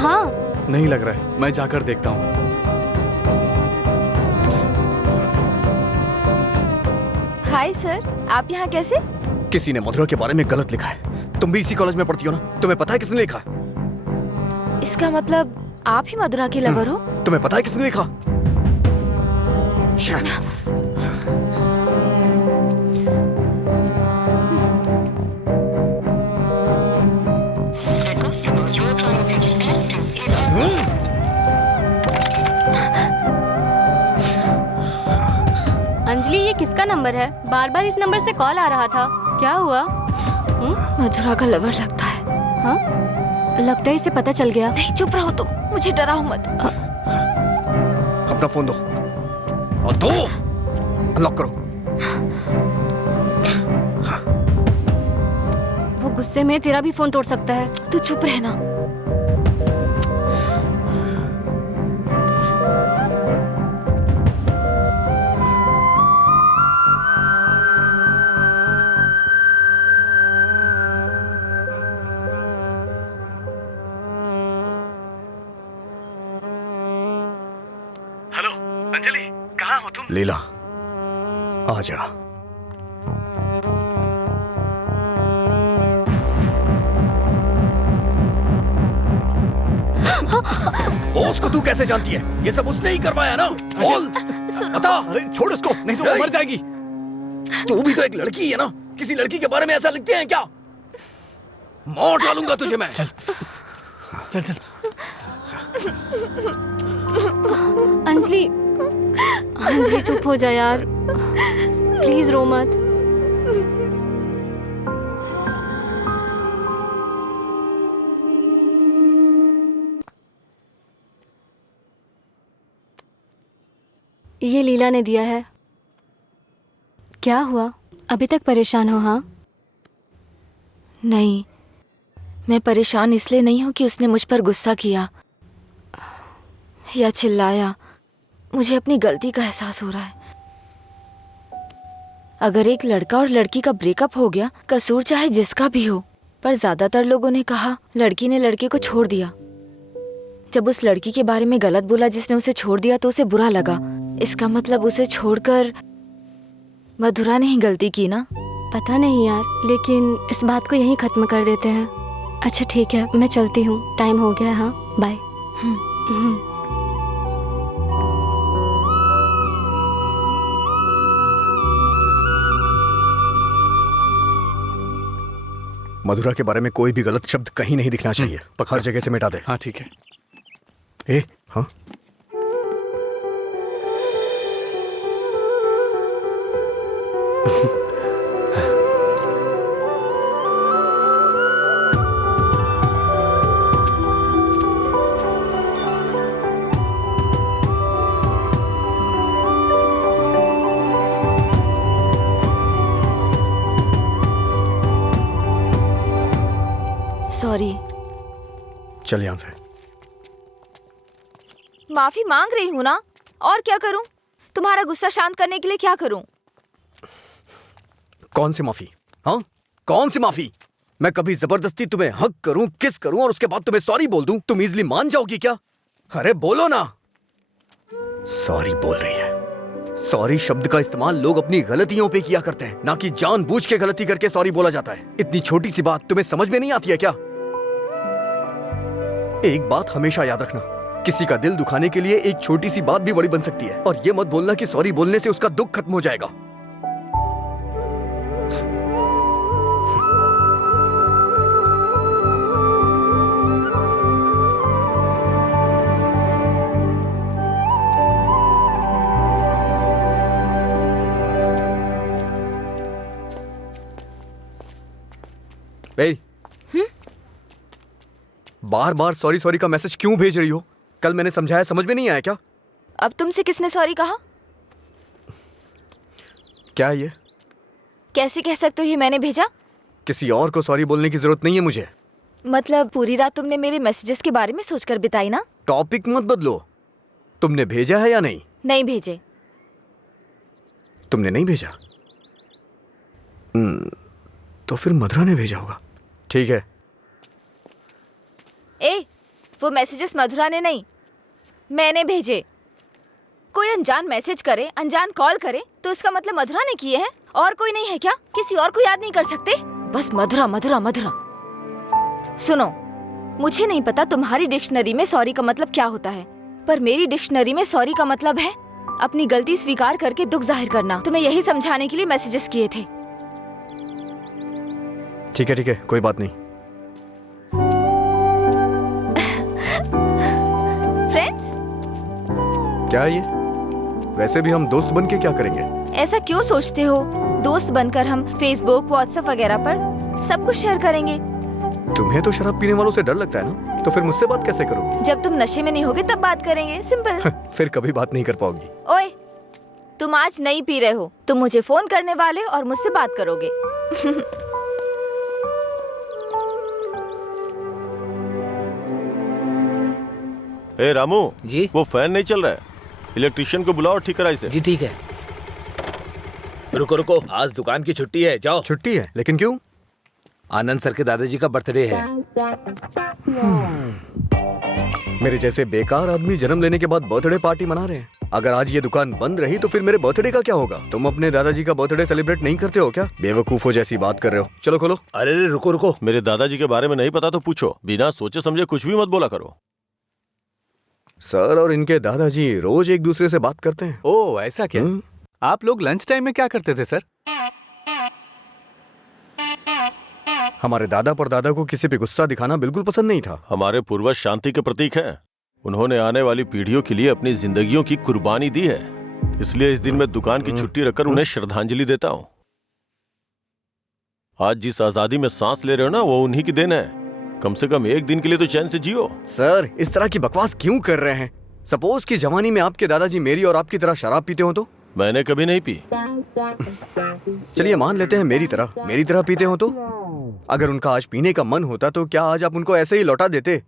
हाँ। नहीं लग रहा है, मैं जाकर देखता हूँ। हाय सर, आप यहाँ कैसे? किसी ने मधुरा के बारे में गलत लिखा है। तुम भी इसी कॉलेज में पढ़ती हो ना? तुम्हें पता है किसने लिखा? इसका मतलब आप ही मधुरा के लवर हो? तुम्हें पता है किसने लिखा? अंजलि, ये किसका नंबर है? बार बार इस नंबर से कॉल आ रहा था। क्या हुआ? मधुरा का लवर लगता है। हाँ? लगता है इसे पता चल गया। नहीं, चुप रहो तुम, मुझे डराओ मत। अपना फोन दो। और दो। अनलॉक करो। वो गुस्से में तेरा भी फोन तोड़ सकता है। तू चुप रहना। हेलो अंजलि, कहाँ हो तुम? लीला, आ जा। बॉस को तू कैसे जानती है? ये सब उसने ही करवाया ना? बोल, बता। अरे छोड़ उसको, नहीं तो वो मर जाएगी। तू भी तो एक लड़की है ना? किसी लड़की के बारे में ऐसा लिखते हैं क्या? मार डालूंगा तुझे मैं। चल चल चल। अंजलि, अंजलि चुप हो जा यार, प्लीज रो मत। ये लीला ने दिया है। क्या हुआ, अभी तक परेशान हो? हाँ? नहीं, मैं परेशान इसलिए नहीं हूँ कि उसने मुझ पर गुस्सा किया या चिल्लाया। मुझे अपनी गलती का एहसास हो रहा है। अगर एक लड़का और लड़की का ब्रेकअप हो गया, कसूर चाहे जिसका भी हो, पर ज्यादातर लोगों ने कहा लड़की ने लड़के को छोड़ दिया। जब उस लड़की के बारे में गलत बोला जिसने उसे छोड़ दिया तो उसे बुरा लगा। इसका मतलब उसे छोड़कर मधुरा ने ही गलती की ना? पता नहीं यार, लेकिन इस बात को यहीं खत्म कर देते हैं। अच्छा ठीक है, मैं चलती हूँ, टाइम हो गया। हाँ बाय। मधुरा के बारे में कोई भी गलत शब्द कहीं नहीं दिखना चाहिए। हर जगह से मिटा दे। हाँ ठीक है। ए, हाँ? सॉरी। चल यहां से। माफी मांग रही हूँ ना, और क्या करूँ? तुम्हारा गुस्सा शांत करने के लिए क्या करूँ? कौन सी माफी? हाँ, कौन सी माफी? मैं कभी जबरदस्ती तुम्हें हक करूं, किस करूं और उसके बाद तुम्हें सॉरी बोल दूं? तुम इजली मान जाओगी क्या? अरे बोलो ना। सॉरी बोल रही है। सॉरी शब्द का इस्तेमाल लोग अपनी गलतियों पे किया करते हैं, ना कि जानबूझ के गलती करके सॉरी बोला जाता है। इतनी छोटी सी बात तुम्हें समझ में नहीं आती है क्या? एक बात हमेशा याद रखना, किसी का दिल दुखाने के लिए एक छोटी सी बात भी बड़ी बन सकती है। और ये मत बोलना कि सॉरी बोलने से उसका दुख खत्म हो जाएगा। बार बार सॉरी सॉरी का मैसेज क्यों भेज रही हो? कल मैंने समझाया, समझ में नहीं आया क्या? अब तुमसे किसने सॉरी कहा? क्या ये? कैसे कह सकते हो ये मैंने भेजा? किसी और को सॉरी बोलने की जरूरत नहीं है मुझे। मतलब पूरी रात तुमने मेरे मैसेजेस के बारे में सोचकर बिताई ना? टॉपिक मत बदलो। तुमने भेजा है या नहीं? नहीं भेजे। तुमने नहीं भेजा? तो फिर मधुरा ने भेजा होगा। ठीक है। ए, वो मैसेजेस मधुरा ने नहीं, मैंने भेजे। कोई अनजान मैसेज करे, अनजान कॉल करे तो इसका मतलब मधुरा ने किए हैं? और कोई नहीं है क्या? किसी और को याद नहीं कर सकते? बस मधुरा मधुरा मधुरा। सुनो, मुझे नहीं पता तुम्हारी डिक्शनरी में सॉरी का मतलब क्या होता है, पर मेरी डिक्शनरी में सॉरी का मतलब है अपनी गलती स्वीकार करके दुख जाहिर करना। तुम्हें यही समझाने के लिए मैसेजेस किए थे। ठीक है, कोई बात नहीं। फ्रेंड्स? क्या ये? वैसे भी हम दोस्त बन के क्या करेंगे? ऐसा क्यों सोचते हो? दोस्त बनकर हम फेसबुक, व्हाट्सएप वगैरह पर सब कुछ शेयर करेंगे। तुम्हें तो शराब पीने वालों से डर लगता है ना, तो फिर मुझसे बात कैसे करोगी? जब तुम नशे में नहीं होगे तब बात करेंगे, सिंपल। फिर कभी बात नहीं कर पाओगी। ओए, तुम आज नहीं पी रहे हो, तुम मुझे फोन करने वाले और मुझसे बात करोगे। ए रामू जी? वो फैन नहीं चल रहा है, इलेक्ट्रिशियन को बुलाओ, ठीक कराई से। जी ठीक है। रुको, आज दुकान की छुट्टी है, जाओ। छुट्टी है? लेकिन क्यों? आनंद सर के दादाजी का बर्थडे है। मेरे जैसे बेकार आदमी जन्म लेने के बाद बर्थडे पार्टी मना रहे हैं। अगर आज ये दुकान बंद रही तो फिर मेरे बर्थडे का क्या होगा? तुम अपने दादाजी का बर्थडे सेलिब्रेट नहीं करते हो क्या? बेवकूफों जैसी बात कर रहे हो। चलो खोलो। अरे रुको, मेरे दादाजी के बारे में नहीं पता तो पूछो, बिना सोचे समझे कुछ भी मत बोला करो। सर और इनके दादाजी रोज एक दूसरे से बात करते हैं। ओ ऐसा क्या? आप लोग लंच टाइम में क्या करते थे सर? हमारे दादा परदादा को किसी पे गुस्सा दिखाना बिल्कुल पसंद नहीं था। हमारे पूर्वज शांति के प्रतीक हैं। उन्होंने आने वाली पीढ़ियों के लिए अपनी जिंदगियों की कुर्बानी दी है, इसलिए इस दिन मैं दुकान की छुट्टी रखकर उन्हें श्रद्धांजलि देता हूँ। आज जिस आजादी में सांस ले रहे हो ना, वो उन्हीं की देन है। कम से कम एक दिन के लिए तो चैन से जियो। सर, इस तरह की बकवास क्यों कर रहे हैं? सपोज कि जवानी में आपके दादाजी मेरी और आपकी तरह शराब पीते हो तो? मैंने कभी नहीं पी। चलिए मान लेते हैं मेरी तरह पीते हो तो? अगर उनका आज पीने का मन होता तो क्या आज आप उनको ऐसे ही लौटा देते?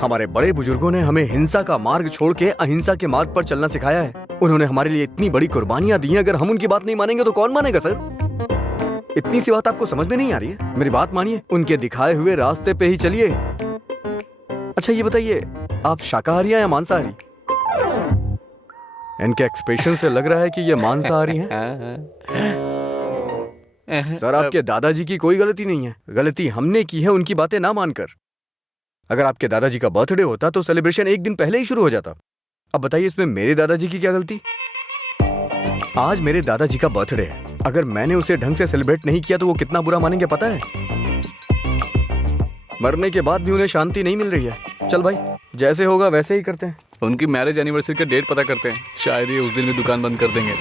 हमारे बड़े बुजुर्गों ने हमें हिंसा का मार्ग छोड़ के अहिंसा के मार्ग पर चलना सिखाया है। उन्होंने हमारे लिए इतनी बड़ी कुर्बानियां दी हैं, अगर हम उनकी बात नहीं मानेंगे तो कौन मानेगा सर? इतनी सी बात आपको समझ में नहीं आ रही है? मेरी बात मानिए, उनके दिखाए हुए रास्ते पे ही चलिए। अच्छा ये बताइए, आप शाकाहारी हैं या मांसाहारी? इनके एक्सप्रेशन से लग रहा है कि ये मांसाहारी हैं। सर, आपके दादाजी की कोई गलती नहीं है, गलती हमने की है उनकी बातें ना मानकर। अगर आपके दादाजी का बर्थडे होता तो सेलिब्रेशन एक दिन पहले ही शुरू हो जाता। अब बताइए इसमें मेरे दादाजी की क्या गलती? आज मेरे दादाजी का बर्थडे है, अगर मैंने उसे ढंग से सेलिब्रेट नहीं किया तो वो कितना बुरा मानेंगे पता है? मरने के बाद भी उन्हें शांति नहीं मिल रही है। चल भाई, जैसे होगा वैसे ही करते हैं। उनकी मैरिज एनिवर्सरी का डेट पता करते हैं, शायद ये उस दिन भी दुकान बंद कर देंगे।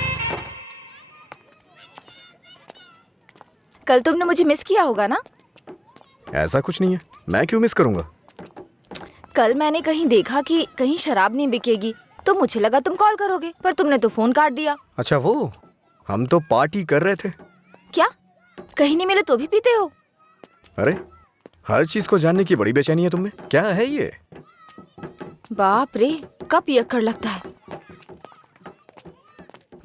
कल तुमने मुझे मिस किया होगा ना? ऐसा कुछ नहीं है, मैं क्यों मिस करूंगा? कल मैंने कहीं देखा कि कहीं शराब नहीं बिकेगी, तो मुझे लगा तुम कॉल करोगे, पर तुमने तो फोन काट दिया। अच्छा वो, हम तो पार्टी कर रहे थे। क्या? कहीं नहीं मिले तो भी पीते हो? अरे हर चीज को जानने की बड़ी बेचैनी है तुम्हें। क्या है ये? बाप रे, कब पियक्कड़ लगता है।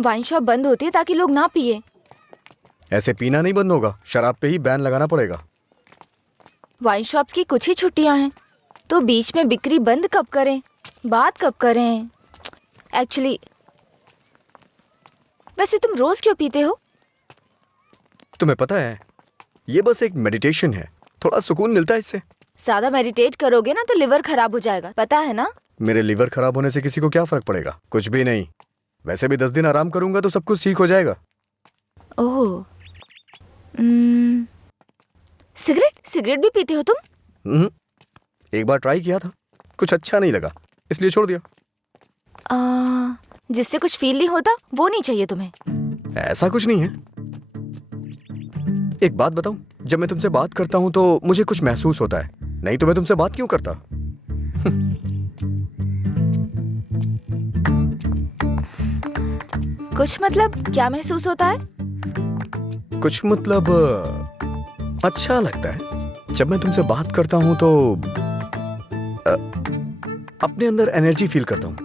वाइन शॉप बंद होती है ताकि लोग ना पिए। ऐसे पीना नहीं बंद होगा, शराब पे ही बैन लगाना पड़ेगा। वाइन शॉप्स की कुछ ही छुट्टियां हैं, तो बीच में बिक्री बंद कब करें, बात कब करें? एक्चुअली वैसे तुम रोज क्यों पीते हो? तुम्हें पता है, ये बस एक मेडिटेशन है, थोड़ा सुकून मिलता है इससे। ज्यादा मेडिटेट करोगे ना तो लिवर खराब हो जाएगा, पता है ना? मेरे लिवर खराब होने से किसी को क्या फर्क पड़ेगा? कुछ भी नहीं। वैसे भी 10 दिन आराम करूंगा तो सब कुछ ठीक हो जाएगा। ओह, सिगरेट भी पीते हो तुम? एक बार ट्राई किया था, कुछ अच्छा नहीं लगा, इसलिए छोड़ दिया। जिससे कुछ फील नहीं होता वो नहीं चाहिए तुम्हें? ऐसा कुछ नहीं है। एक बात बताऊं, जब मैं तुमसे बात करता हूं तो मुझे कुछ महसूस होता है, नहीं तो मैं तुमसे बात क्यों करता? कुछ मतलब क्या महसूस होता है? कुछ मतलब अच्छा लगता है। जब मैं तुमसे बात करता हूँ तो अपने अंदर एनर्जी फील करता हूँ।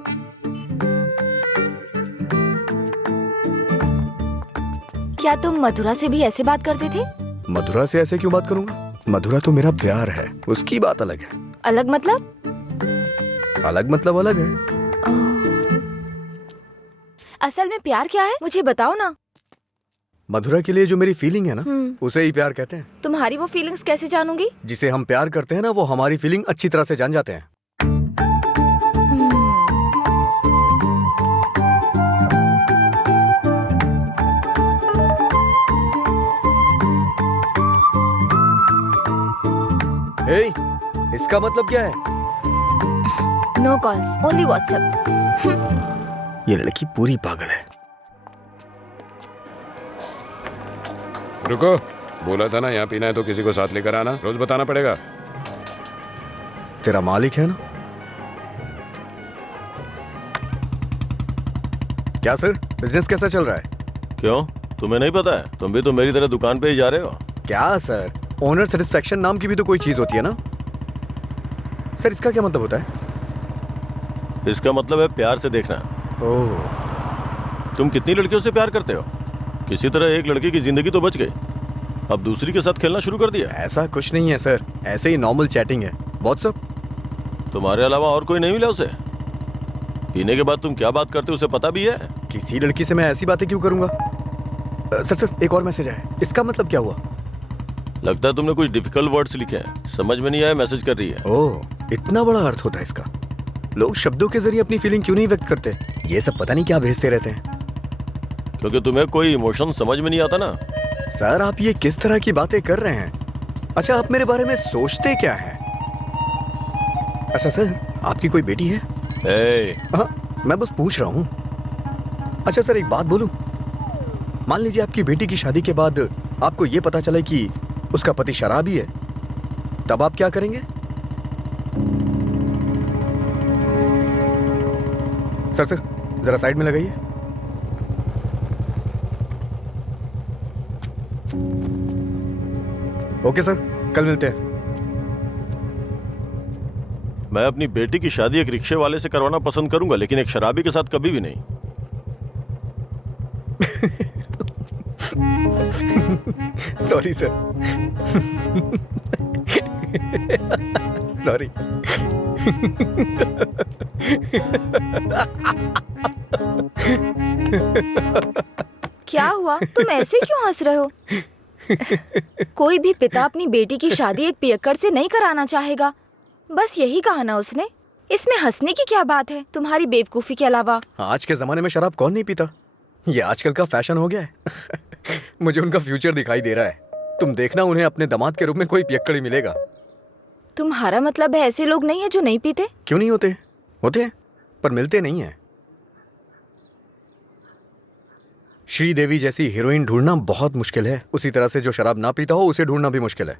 क्या तुम मधुरा से भी ऐसे बात करते थे? मधुरा से ऐसे क्यों बात करूंगा? मधुरा तो मेरा प्यार है, उसकी बात अलग है। अलग मतलब? अलग मतलब अलग है। असल में प्यार क्या है मुझे बताओ ना। मधुरा के लिए जो मेरी फीलिंग है ना, उसे ही प्यार कहते हैं। तुम्हारी वो फीलिंग्स कैसे जानूंगी? जिसे हम प्यार करते हैं ना, वो हमारी फीलिंग अच्छी तरह से जान जाते हैं। हे, इसका मतलब क्या है? No calls, only WhatsApp. ये लड़की पूरी पागल है। रुको, बोला था ना यहाँ पीना है तो किसी को साथ लेकर आना, रोज बताना पड़ेगा। तेरा मालिक है ना? क्या सर, बिजनेस कैसा चल रहा है? क्यों, तुम्हें नहीं पता है? तुम भी तो मेरी तरह दुकान पे ही जा रहे हो। क्या सर, ओनर सेटिस्फेक्शन नाम की भी तो कोई चीज होती है ना सर। इसका क्या मतलब होता है? इसका मतलब है प्यार से देखना। ओह, तुम कितनी लड़कियों से प्यार करते हो? किसी तरह एक लड़की की जिंदगी तो बच गई, अब दूसरी के साथ खेलना शुरू कर दिया। ऐसा कुछ नहीं है सर, ऐसे ही नॉर्मल चैटिंग है। व्हाट्सएप। तुम्हारे अलावा और कोई नहीं मिला उसे? पीने के बाद तुम क्या बात करते हो उसे पता भी है? किसी लड़की से मैं ऐसी बातें क्यों करूंगा? सर एक और मैसेज आया, इसका मतलब क्या हुआ? लगता है तुमने कुछ डिफिकल्ट वर्ड्स लिखे हैं, समझ में नहीं आया, मैसेज कर रही है। ओह, इतना बड़ा अर्थ होता है इसका। लोग शब्दों के जरिए अपनी फीलिंग क्यों नहीं व्यक्त करते? ये सब पता नहीं क्या भेजते रहते हैं। क्योंकि तुम्हें कोई इमोशन समझ में नहीं आता ना। सर, आप ये किस तरह की बातें कर रहे हैं? अच्छा, आप मेरे बारे में सोचते क्या हैं? अच्छा सर, आपकी कोई बेटी है? हाँ, मैं बस पूछ रहा हूँ। अच्छा सर, एक बात बोलूं? मान लीजिए आपकी बेटी की शादी के बाद आपको ये पता चले कि उसका पति शराबी है, तब आप क्या करेंगे? सर जरा साइड में लगाइए। ओके सर, कल मिलते हैं। मैं अपनी बेटी की शादी एक रिक्शे वाले से करवाना पसंद करूंगा, लेकिन एक शराबी के साथ कभी भी नहीं। Sorry sir. सॉरी। क्या हुआ, तुम ऐसे क्यों हंस रहे हो? कोई भी पिता अपनी बेटी की शादी एक पियक्कड़ से नहीं कराना चाहेगा, बस यही कहा ना उसने। इसमें हंसने की क्या बात है तुम्हारी बेवकूफी के अलावा? आज के जमाने में शराब कौन नहीं पीता? ये आजकल का फैशन हो गया है। मुझे उनका फ्यूचर दिखाई दे रहा है। तुम देखना, उन्हें अपने दामाद के रूप में कोई पियक्कड़ ही मिलेगा। तुम्हारा मतलब है ऐसे लोग नहीं है जो नहीं पीते? क्यों नहीं होते? होते हैं, पर मिलते नहीं है। श्रीदेवी जैसी हीरोइन ढूंढना बहुत मुश्किल है। उसी तरह से जो शराब ना पीता हो उसे ढूंढना भी मुश्किल है।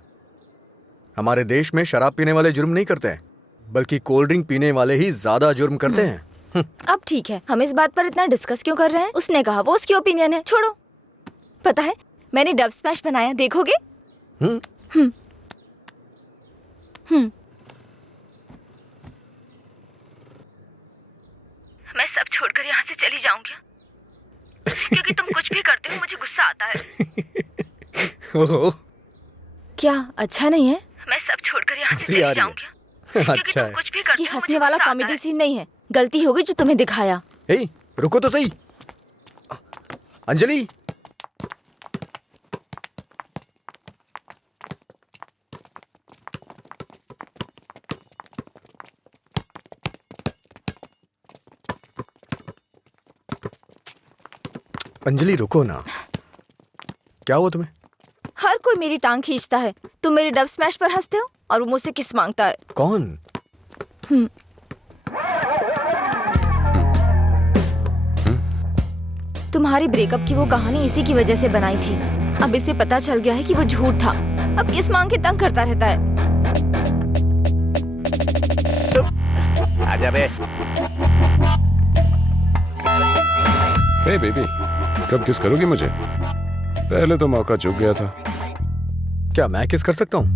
हमारे देश में शराब पीने वाले जुर्म नहीं करते हैं, बल्कि कोल्ड ड्रिंक पीने वाले ही ज्यादा जुर्म करते हैं। अब ठीक है, हम इस बात पर इतना डिस्कस क्यों कर रहे हैं? उसने कहा, वो उसकी ओपिनियन है, छोड़ो। पता है, मैंने डब स्मैश बनाया, देखोगे? मैं सब छोड़कर यहाँ से चली जाऊंगी, क्योंकि तुम कुछ भी करते हो मुझे गुस्सा आता है। क्या अच्छा नहीं है? मैं सब छोड़कर यहाँ से चली जाऊंगी, क्योंकि तुम कुछ भी करते हो। ये हंसने वाला कॉमेडी सीन नहीं है, गलती होगी जो तुम्हें दिखाया। हे, रुको तो सही। अंजलि, अंजलि रुको ना। क्या हुआ तुम्हें? हर कोई मेरी टांग खींचता है। तुम मेरे डब स्मैश पर हंसते हो और वो मुझसे किस मांगता है। कौन? तुम्हारी ब्रेकअप की वो कहानी इसी की वजह से बनाई थी। अब इसे पता चल गया है कि वो झूठ था। अब किस मांग के तंग करता रहता है। आजा बे। हे बेबी, कब किस करोगी मुझे? पहले तो मौका चूक गया था। क्या मैं किस कर सकता हूँ?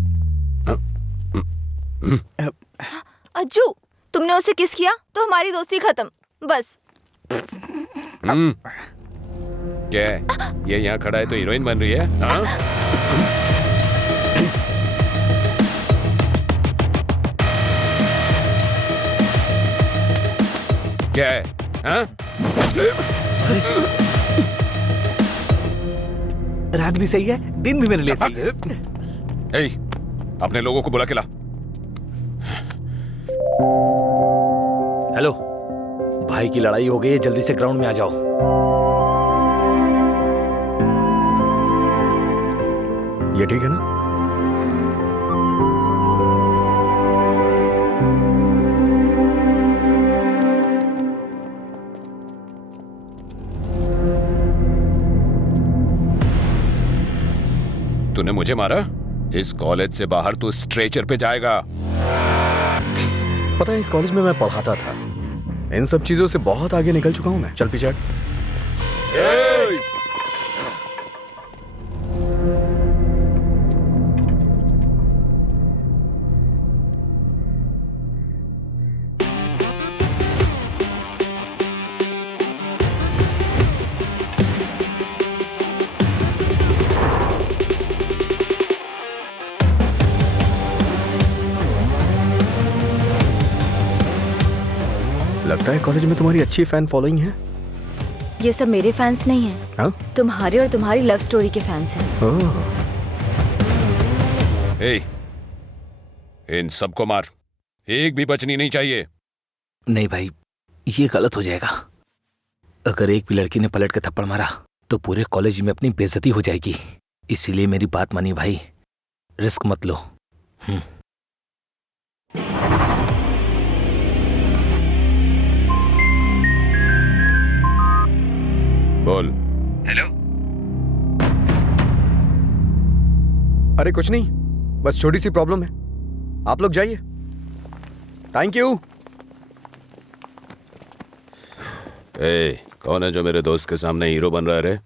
अज्जू, तुमने उसे किस किया तो हमारी दोस्ती खत्म, बस। क्या है? ये यहाँ खड़ा है तो हीरोइन बन रही है? हाँ? क्या है? हाँ? रात भी सही है, दिन भी मेरे लिए सही है। ए, अपने लोगों को बुला के ला। हेलो, भाई की लड़ाई हो गई है, जल्दी से ग्राउंड में आ जाओ। ये ठीक है ना? तूने मुझे मारा? इस कॉलेज से बाहर तू स्ट्रेचर पे जाएगा। पता है, इस कॉलेज में मैं पढ़ाता था। इन सब चीजों से बहुत आगे निकल चुका हूं मैं। चल पीछे हट। लगता है कॉलेज में तुम्हारी अच्छी फैन फॉलोइंग है। ये सब मेरे फैंस नहीं हैं। हाँ? तुम्हारे और तुम्हारी लव स्टोरी के फैंस हैं। ओह। ए, इन सबको मार, एक भी बचनी नहीं चाहिए। नहीं भाई, ये गलत हो जाएगा। अगर एक भी लड़की ने पलट के थप्पड़ मारा तो पूरे कॉलेज में अपनी बेइज्जती हो जाएगी। इसीलिए मेरी बात मानिए भाई, रिस्क मत लो। बोल। हेलो। अरे कुछ नहीं, बस छोटी सी प्रॉब्लम है। आप लोग जाइए। Thank you. ए, कौन है जो मेरे दोस्त के सामने हीरो बन रहा है रे?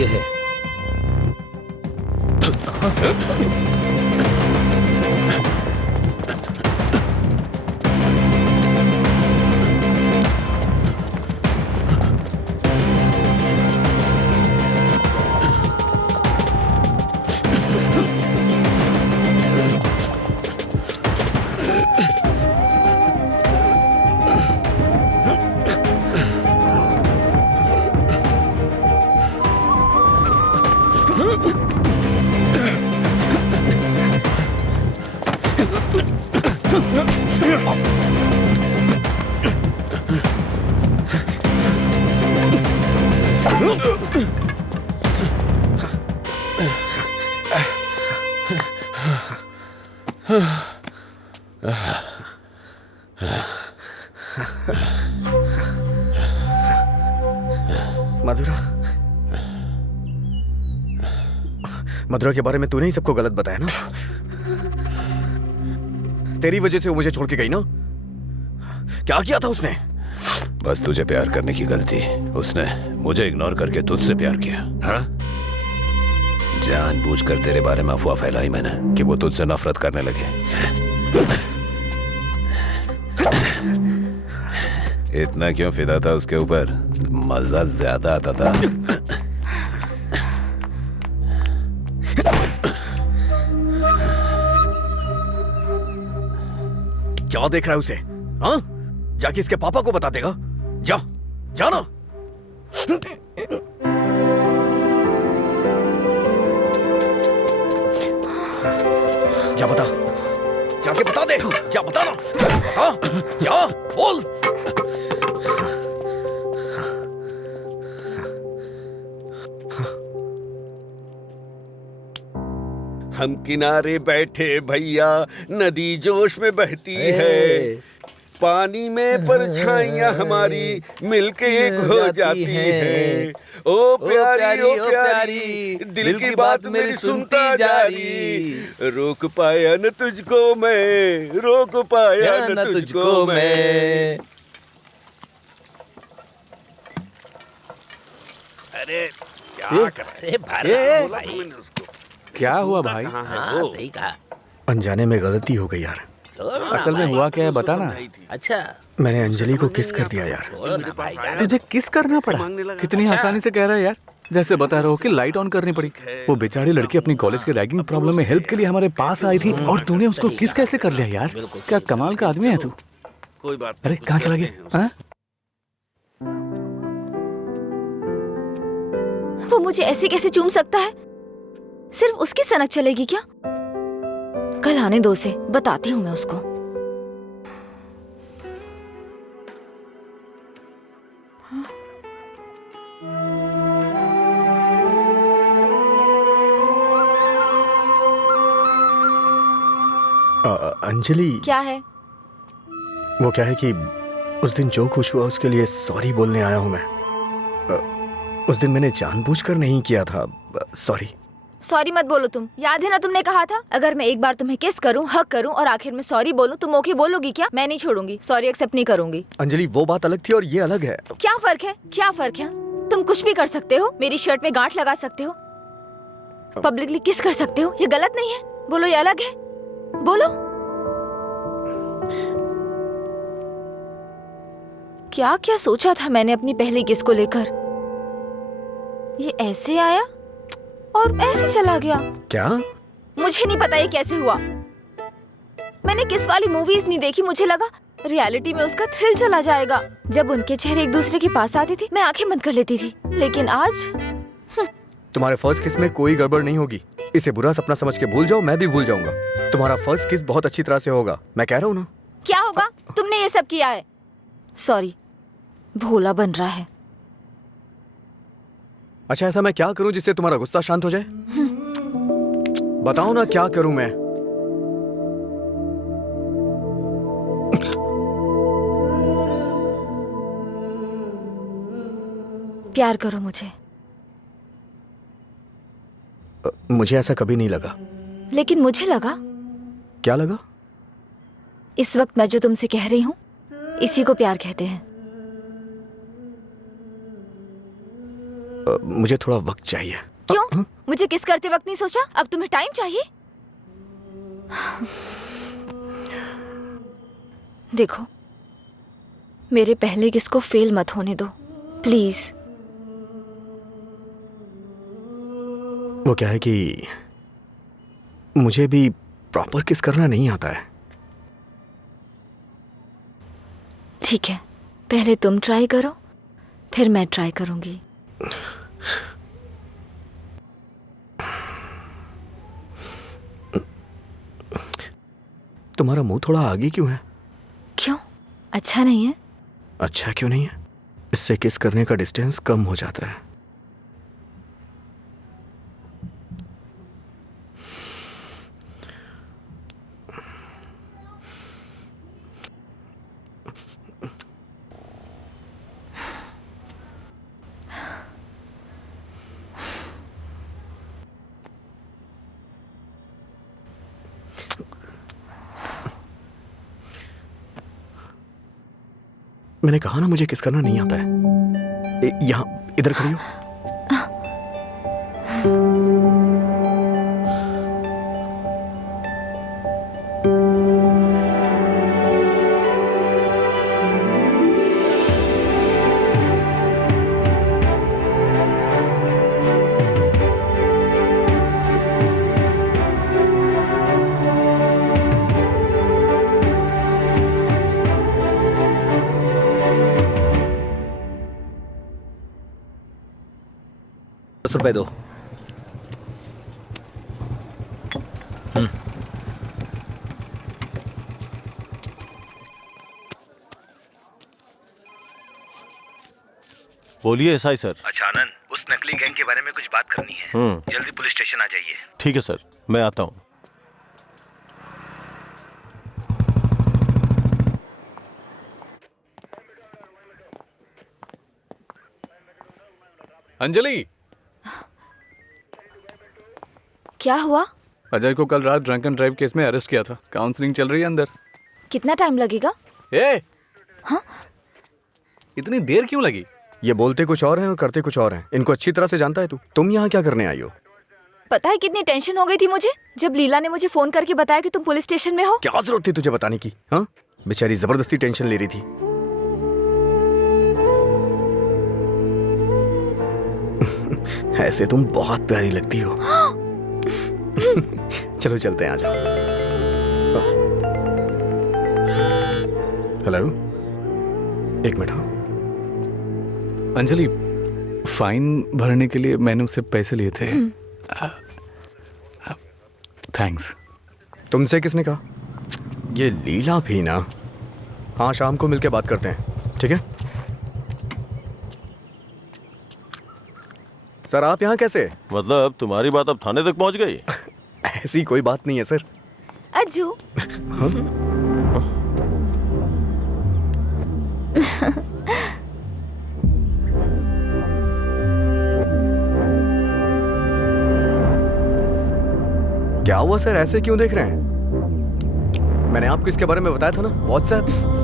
ये है। मधुरा के बारे में तूने ही सबको गलत बताया ना? तेरी वजह से वो मुझे छोड़ के गई ना? क्या किया था उसने? बस तुझे प्यार करने की गलती। उसने मुझे इग्नोर करके तुझसे प्यार किया। हाँ? जानबूझकर तेरे बारे में अफवाह फैलाई मैंने कि वो तुझसे नफरत करने लगे। इतना क्यों फिदा था उसके ऊपर? मजा ज्यादा आता था। क्या देख रहा है उसे? हाँ? जाके इसके पापा को बता देगा। जा, जाना। जा बता, जाके बता दे। जा बता ना। हाँ? जा, बोल। हम किनारे बैठे भैया, नदी जोश में बहती है, पानी में परछाइयां हमारी मिलके एक हो जाती है। ओ प्यारी ओ प्यारी, दिल की बात मेरी सुनता जारी, रोक पाया न तुझको मैं, रोक पाया न तुझको मैं। अरे क्या कर रहा है? बोला था मैंने उसको। क्या हुआ भाई? कहाँ है वो? सही कहा। अनजाने में गलती हो गई यार। असल में हुआ क्या है बता ना। अच्छा मैंने अंजलि को किस कर दिया यार। मेरे पास आया तुझे किस करना पड़ा? मांगने लगा। कितनी आसानी से कह रहा है यार, जैसे बता रहे हो कि लाइट ऑन करनी पड़ी। वो बेचारी लड़की अपनी कॉलेज के रैगिंग प्रॉब्लम में हेल्प के लिए हमारे पास आई थी और तूने उसको किस कैसे कर लिया यार? क्या कमाल का आदमी है तू। कोई बात अरे नहीं, कहाँ चला करते गया? हैं उसको। हाँ? वो मुझे ऐसे कैसे चूम सकता है? सिर्फ उसकी सनक चलेगी क्या? कल आने दो उसे, बताती हूँ मैं उसको। अंजलि, क्या है? वो क्या है कि उस दिन जो कुछ हुआ उसके लिए सॉरी बोलने आया हूँ मैं। उस दिन मैंने जानबूझकर नहीं किया था। सॉरी। सॉरी मत बोलो तुम। याद है ना तुमने कहा था अगर मैं एक बार तुम्हें किस करूं, हक करूं और आखिर में सॉरी बोलूं, तुम ओके बोलोगी क्या? मैं नहीं छोड़ूंगी, सॉरी एक्सेप्ट नहीं करूंगी। अंजलि वो बात अलग थी और ये अलग है। क्या फर्क है? क्या फर्क है? तुम कुछ भी कर सकते हो, मेरी शर्ट में गांठ लगा सकते हो, पब्लिकली किस कर सकते हो, ये गलत नहीं है? बोलो ये अलग है? बोलो। क्या क्या सोचा था मैंने अपनी पहली किस को लेकर? ये ऐसे आया और ऐसे चला गया। क्या? मुझे नहीं पता ये कैसे हुआ। मैंने किस वाली मूवीज नहीं देखी, मुझे लगा रियलिटी में उसका थ्रिल चला जाएगा। जब उनके चेहरे एक दूसरे के पास आते थे मैं आंखें बंद कर लेती थी, लेकिन आज तुम्हारे फर्स्ट किस में कोई गड़बड़ नहीं होगी। इसे बुरा सपना समझ के भूल जाओ, मैं भी भूल जाऊंगा। तुम्हारा फर्स्ट किस बहुत अच्छी तरह से होगा, मैं कह रहा हूँ ना। क्या होगा? तुमने ये सब किया है। सॉरी, भोला बन रहा है। अच्छा ऐसा मैं क्या करूं जिससे तुम्हारा गुस्सा शांत हो जाए? बताओ ना क्या करूं मैं? प्यार करो मुझे। मुझे ऐसा कभी नहीं लगा। लेकिन मुझे लगा। क्या लगा? इस वक्त मैं जो तुमसे कह रही हूँ इसी को प्यार कहते हैं। मुझे थोड़ा वक्त चाहिए। क्यों? मुझे किस करते वक्त नहीं सोचा? अब तुम्हें टाइम चाहिए? देखो, मेरे पहले किस को फेल मत होने दो प्लीज। वो क्या है कि मुझे भी प्रॉपर किस करना नहीं आता है। ठीक है, पहले तुम ट्राई करो, फिर मैं ट्राई करूंगी। तुम्हारा मुंह थोड़ा आगे क्यों है? क्यों? अच्छा नहीं है? अच्छा क्यों नहीं है? इससे किस करने का डिस्टेंस कम हो जाता है। मैंने कहा ना मुझे किस करना नहीं आता है। यहाँ इधर खड़ी हो। ₹10 दो। बोलिए एसआई सर। अच्छा आनंद, उस नकली गैंग के बारे में कुछ बात करनी है। जल्दी पुलिस स्टेशन आ जाइए। ठीक है सर, मैं आता हूँ। अंजलि, क्या हुआ? अजय को कल रात ड्रंक एंड ड्राइव केस में अरेस्ट किया था। काउंसलिंग चल रही है अंदर। कितना टाइम लगेगा? ए, हाँ? इतनी देर क्यों लगी? ये बोलते कुछ और हैं और करते कुछ और हैं। इनको अच्छी तरह से जानता है तू। तुम यहाँ क्या करने आई हो? पता है कितनी टेंशन हो गई थी मुझे जब लीला ने मुझे फोन करके बताया कि तुम पुलिस स्टेशन में हो। क्या जरूरत थी तुझे बताने की? हाँ, बेचारी जबरदस्ती टेंशन ले रही थी। ऐसे तुम बहुत प्यारी लगती हो। चलो चलते हैं, आ जाओ। हेलो, एक मिनट। हाँ अंजलि, फाइन भरने के लिए मैंने उससे पैसे लिए थे। थैंक्स। तुमसे किसने कहा? ये लीला भी ना। हाँ, शाम को मिलके बात करते हैं, ठीक है? सर आप यहाँ कैसे? मतलब तुम्हारी बात अब थाने तक पहुंच गई? ऐसी कोई बात नहीं है सर। अज्जू। क्या हुआ सर, ऐसे क्यों देख रहे हैं? मैंने आपको इसके बारे में बताया था ना, व्हाट्सएप।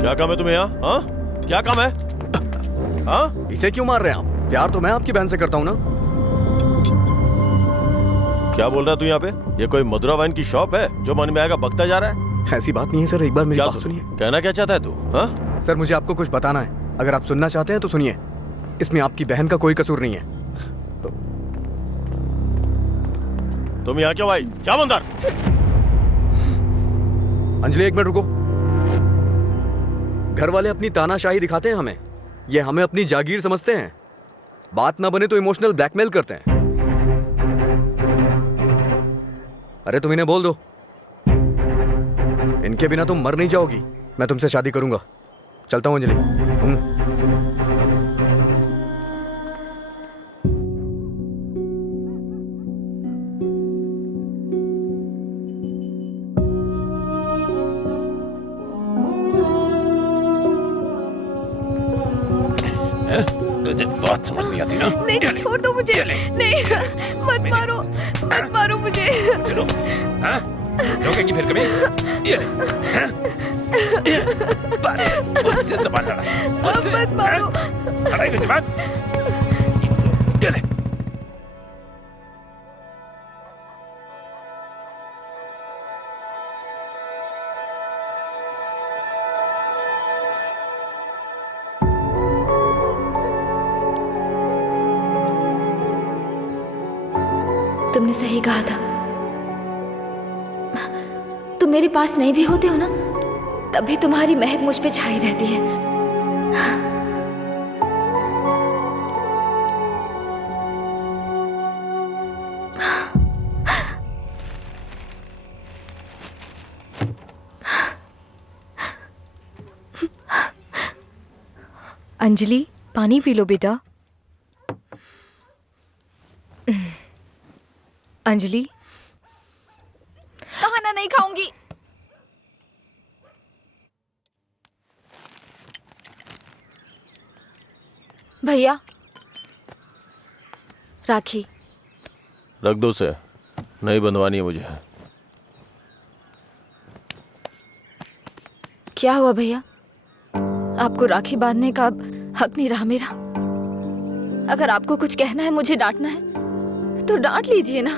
क्या काम है तुम्हें यहाँ? हाँ, क्या काम है? हाँ, इसे क्यों मार रहे हैं आप? प्यार तो मैं आपकी बहन से करता हूँ ना। क्या बोल रहा है तू यहाँ पे? ये कोई मधुरा वाइन की शॉप है जो मन में आएगा बकता जा रहा है? ऐसी बात नहीं है सर, एक बार मेरी बात सुनिए। कहना क्या चाहता है तू? हाँ सर, मुझे आपको कुछ बताना है। अगर आप सुनना चाहते हैं तो सुनिए। इसमें आपकी बहन का कोई कसूर नहीं है। तुम यहाँ क्यों आई? क्या अंदर? अंजलि एक मिनट रुको। घर वाले अपनी तानाशाही दिखाते हैं हमें, ये हमें अपनी जागीर समझते हैं। बात ना बने तो इमोशनल ब्लैकमेल करते हैं। अरे तुम इन्हें बोल दो, इनके बिना तुम मर नहीं जाओगी। मैं तुमसे शादी करूंगा। चलता हूं अंजलि। बात समझ नहीं आती ना? नहीं, छोड़ दो मुझे। नहीं, मत मारो, मत मारो मुझे। चलो, हाँ? रोकेंगी फिर कभी? ये ले, हाँ? मुझसे ज़बान लड़ा, मुझसे, मत मारो। लड़ाई की ज़बान? ये ले। तुमने सही कहा था। तुम मेरे पास नहीं भी होते हो ना, तब भी तुम्हारी महक मुझ पे छाई रहती है। अंजलि, पानी पी लो बेटा। अंजलि, खाना नहीं खाऊंगी। भैया, राखी। रख दो उसे। नहीं बंधवानी है मुझे। क्या हुआ भैया? आपको राखी बांधने का अब हक नहीं रहा मेरा? अगर आपको कुछ कहना है, मुझे डांटना है तो डांट लीजिए ना,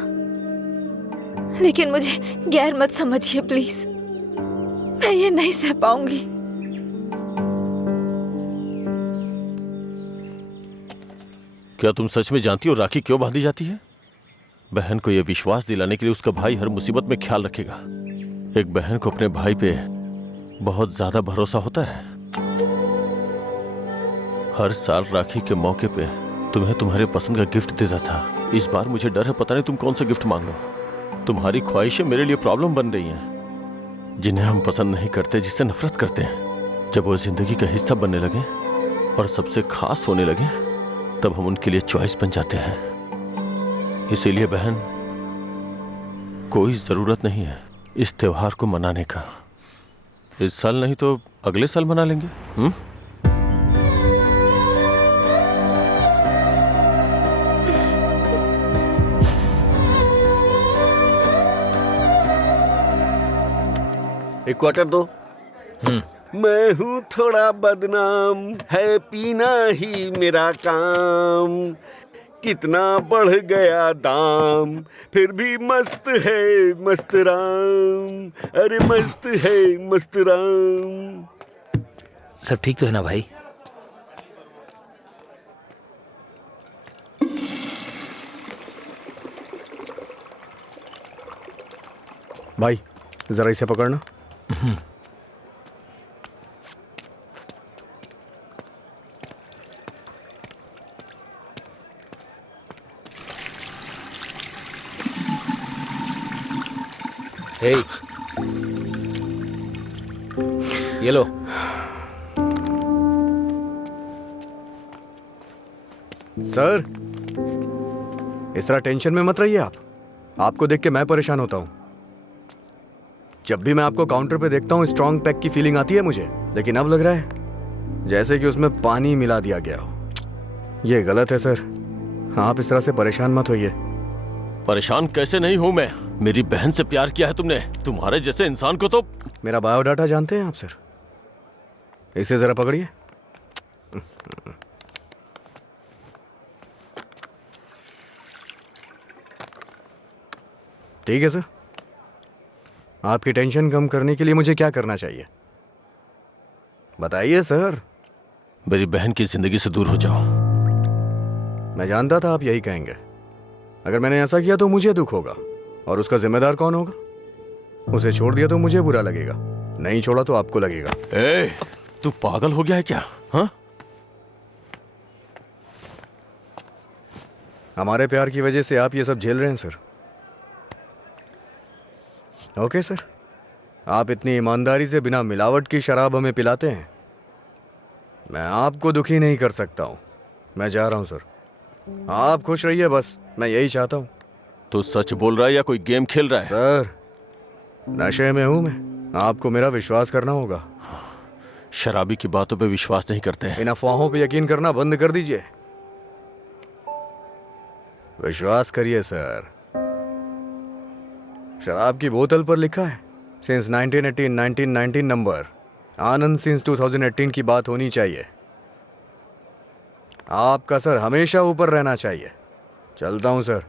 लेकिन मुझे गैर मत समझिए प्लीज। मैं ये नहीं सह पाऊंगी। क्या तुम सच में जानती हो राखी क्यों बांधी जाती है? बहन को यह विश्वास दिलाने के लिए उसका भाई हर मुसीबत में ख्याल रखेगा। एक बहन को अपने भाई पे बहुत ज्यादा भरोसा होता है। हर साल राखी के मौके पे तुम्हें तुम्हारे पसंद का गिफ्ट देता था। इस बार मुझे डर है, पता नहीं तुम कौन सा गिफ्ट मांग लो। तुम्हारी ख्वाहिशें मेरे लिए प्रॉब्लम बन रही हैं, जिन्हें हम पसंद नहीं करते, जिससे नफरत करते हैं। जब वो जिंदगी का हिस्सा बनने लगे और सबसे खास होने लगे, तब हम उनके लिए चॉइस बन जाते हैं। इसीलिए बहन, कोई जरूरत नहीं है इस त्योहार को मनाने का। इस साल नहीं तो अगले साल मना लेंगे। एक क्वार्टर दो। मैं हूँ थोड़ा बदनाम, है पीना ही मेरा काम। कितना बढ़ गया दाम, फिर भी मस्त है मस्त राम। अरे मस्त है मस्त राम। सब ठीक तो है ना भाई? भाई जरा इसे पकड़ना। हे, ये लो। सर, इस तरह टेंशन में मत रहिए आप। आपको देख के मैं परेशान होता हूं। जब भी मैं आपको काउंटर पे देखता हूँ स्ट्रॉन्ग पैक की फीलिंग आती है मुझे, लेकिन अब लग रहा है जैसे कि उसमें पानी मिला दिया गया हो। ये गलत है सर, आप इस तरह से परेशान मत होइए। परेशान कैसे नहीं हूं मैं? मेरी बहन से प्यार किया है तुमने। तुम्हारे जैसे इंसान को तो। मेरा बायोडाटा जानते हैं आप सर? इसे जरा पकड़िए। ठीक है सर, आपकी टेंशन कम करने के लिए मुझे क्या करना चाहिए बताइए सर। मेरी बहन की जिंदगी से दूर हो जाओ। मैं जानता था आप यही कहेंगे। अगर मैंने ऐसा किया तो मुझे दुख होगा, और उसका जिम्मेदार कौन होगा? उसे छोड़ दिया तो मुझे बुरा लगेगा, नहीं छोड़ा तो आपको लगेगा। ए, तू पागल हो गया है क्या? हाँ? हमारे प्यार की वजह से आप ये सब झेल रहे हैं सर। ओके सर, आप इतनी ईमानदारी से बिना मिलावट की शराब हमें पिलाते हैं, मैं आपको दुखी नहीं कर सकता हूं। मैं जा रहा हूं सर, आप खुश रहिए बस, मैं यही चाहता हूं। तो सच बोल रहा है या कोई गेम खेल रहा है? सर, नशे में हूं मैं, आपको मेरा विश्वास करना होगा। शराबी की बातों पे विश्वास नहीं करते। इन अफवाहों पे यकीन करना बंद कर दीजिए। विश्वास करिए सर। शराब की बोतल पर लिखा है सिंस 1918 नंबर, आनंद सिंस 2018 की बात होनी चाहिए। आपका सर हमेशा ऊपर रहना चाहिए। चलता हूं सर।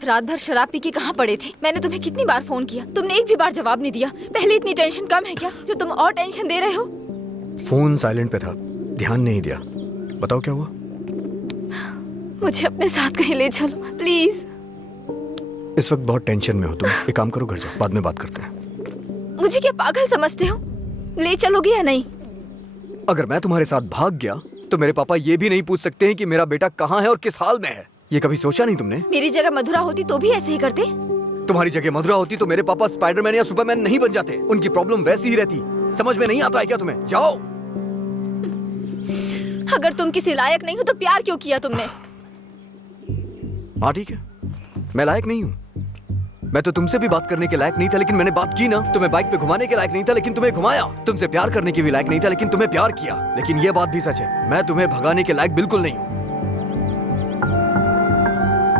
रात भर शराब पी के कहाँ पड़े थे? मैंने तुम्हें कितनी बार फोन किया, तुमने एक भी बार जवाब नहीं दिया। पहले इतनी टेंशन कम है क्या जो तुम और टेंशन दे रहे हो? फोन साइलेंट पे था, ध्यान नहीं दिया। बताओ क्या हुआ? मुझे अपने साथ कहीं ले चलो प्लीज। इस वक्त बहुत टेंशन में हो तुम, एक काम करो घर जाओ, बाद में बात करते हैं। मुझे क्या पागल समझते हो? ले चलोगे या नहीं? अगर मैं तुम्हारे साथ भाग गया तो मेरे पापा ये भी नहीं पूछ सकते हैं कि मेरा बेटा कहाँ है और किस हाल में है। ये कभी सोचा नहीं तुमने? मेरी जगह मधुरा होती तो भी ऐसे ही करते। तुम्हारी जगह मधुरा होती तो मेरे पापा स्पाइडरमैन या सुपरमैन नहीं बन जाते। उनकी प्रॉब्लम वैसी ही रहती। समझ में नहीं आता है क्या तुम्हें? जाओ। अगर तुम किसी लायक नहीं हो तो प्यार क्यों किया तुमने? हाँ ठीक है, मैं लायक नहीं हूँ। मैं तो तुमसे भी बात करने के लायक नहीं था, लेकिन मैंने बात की ना। तुम्हें बाइक पे घुमाने के लायक नहीं था, लेकिन तुम्हें घुमाया। तुमसे प्यार करने के भी लायक नहीं था, लेकिन तुम्हें प्यार किया। लेकिन ये बात भी सच है, मैं तुम्हें भगाने के लायक बिल्कुल नहीं हूँ।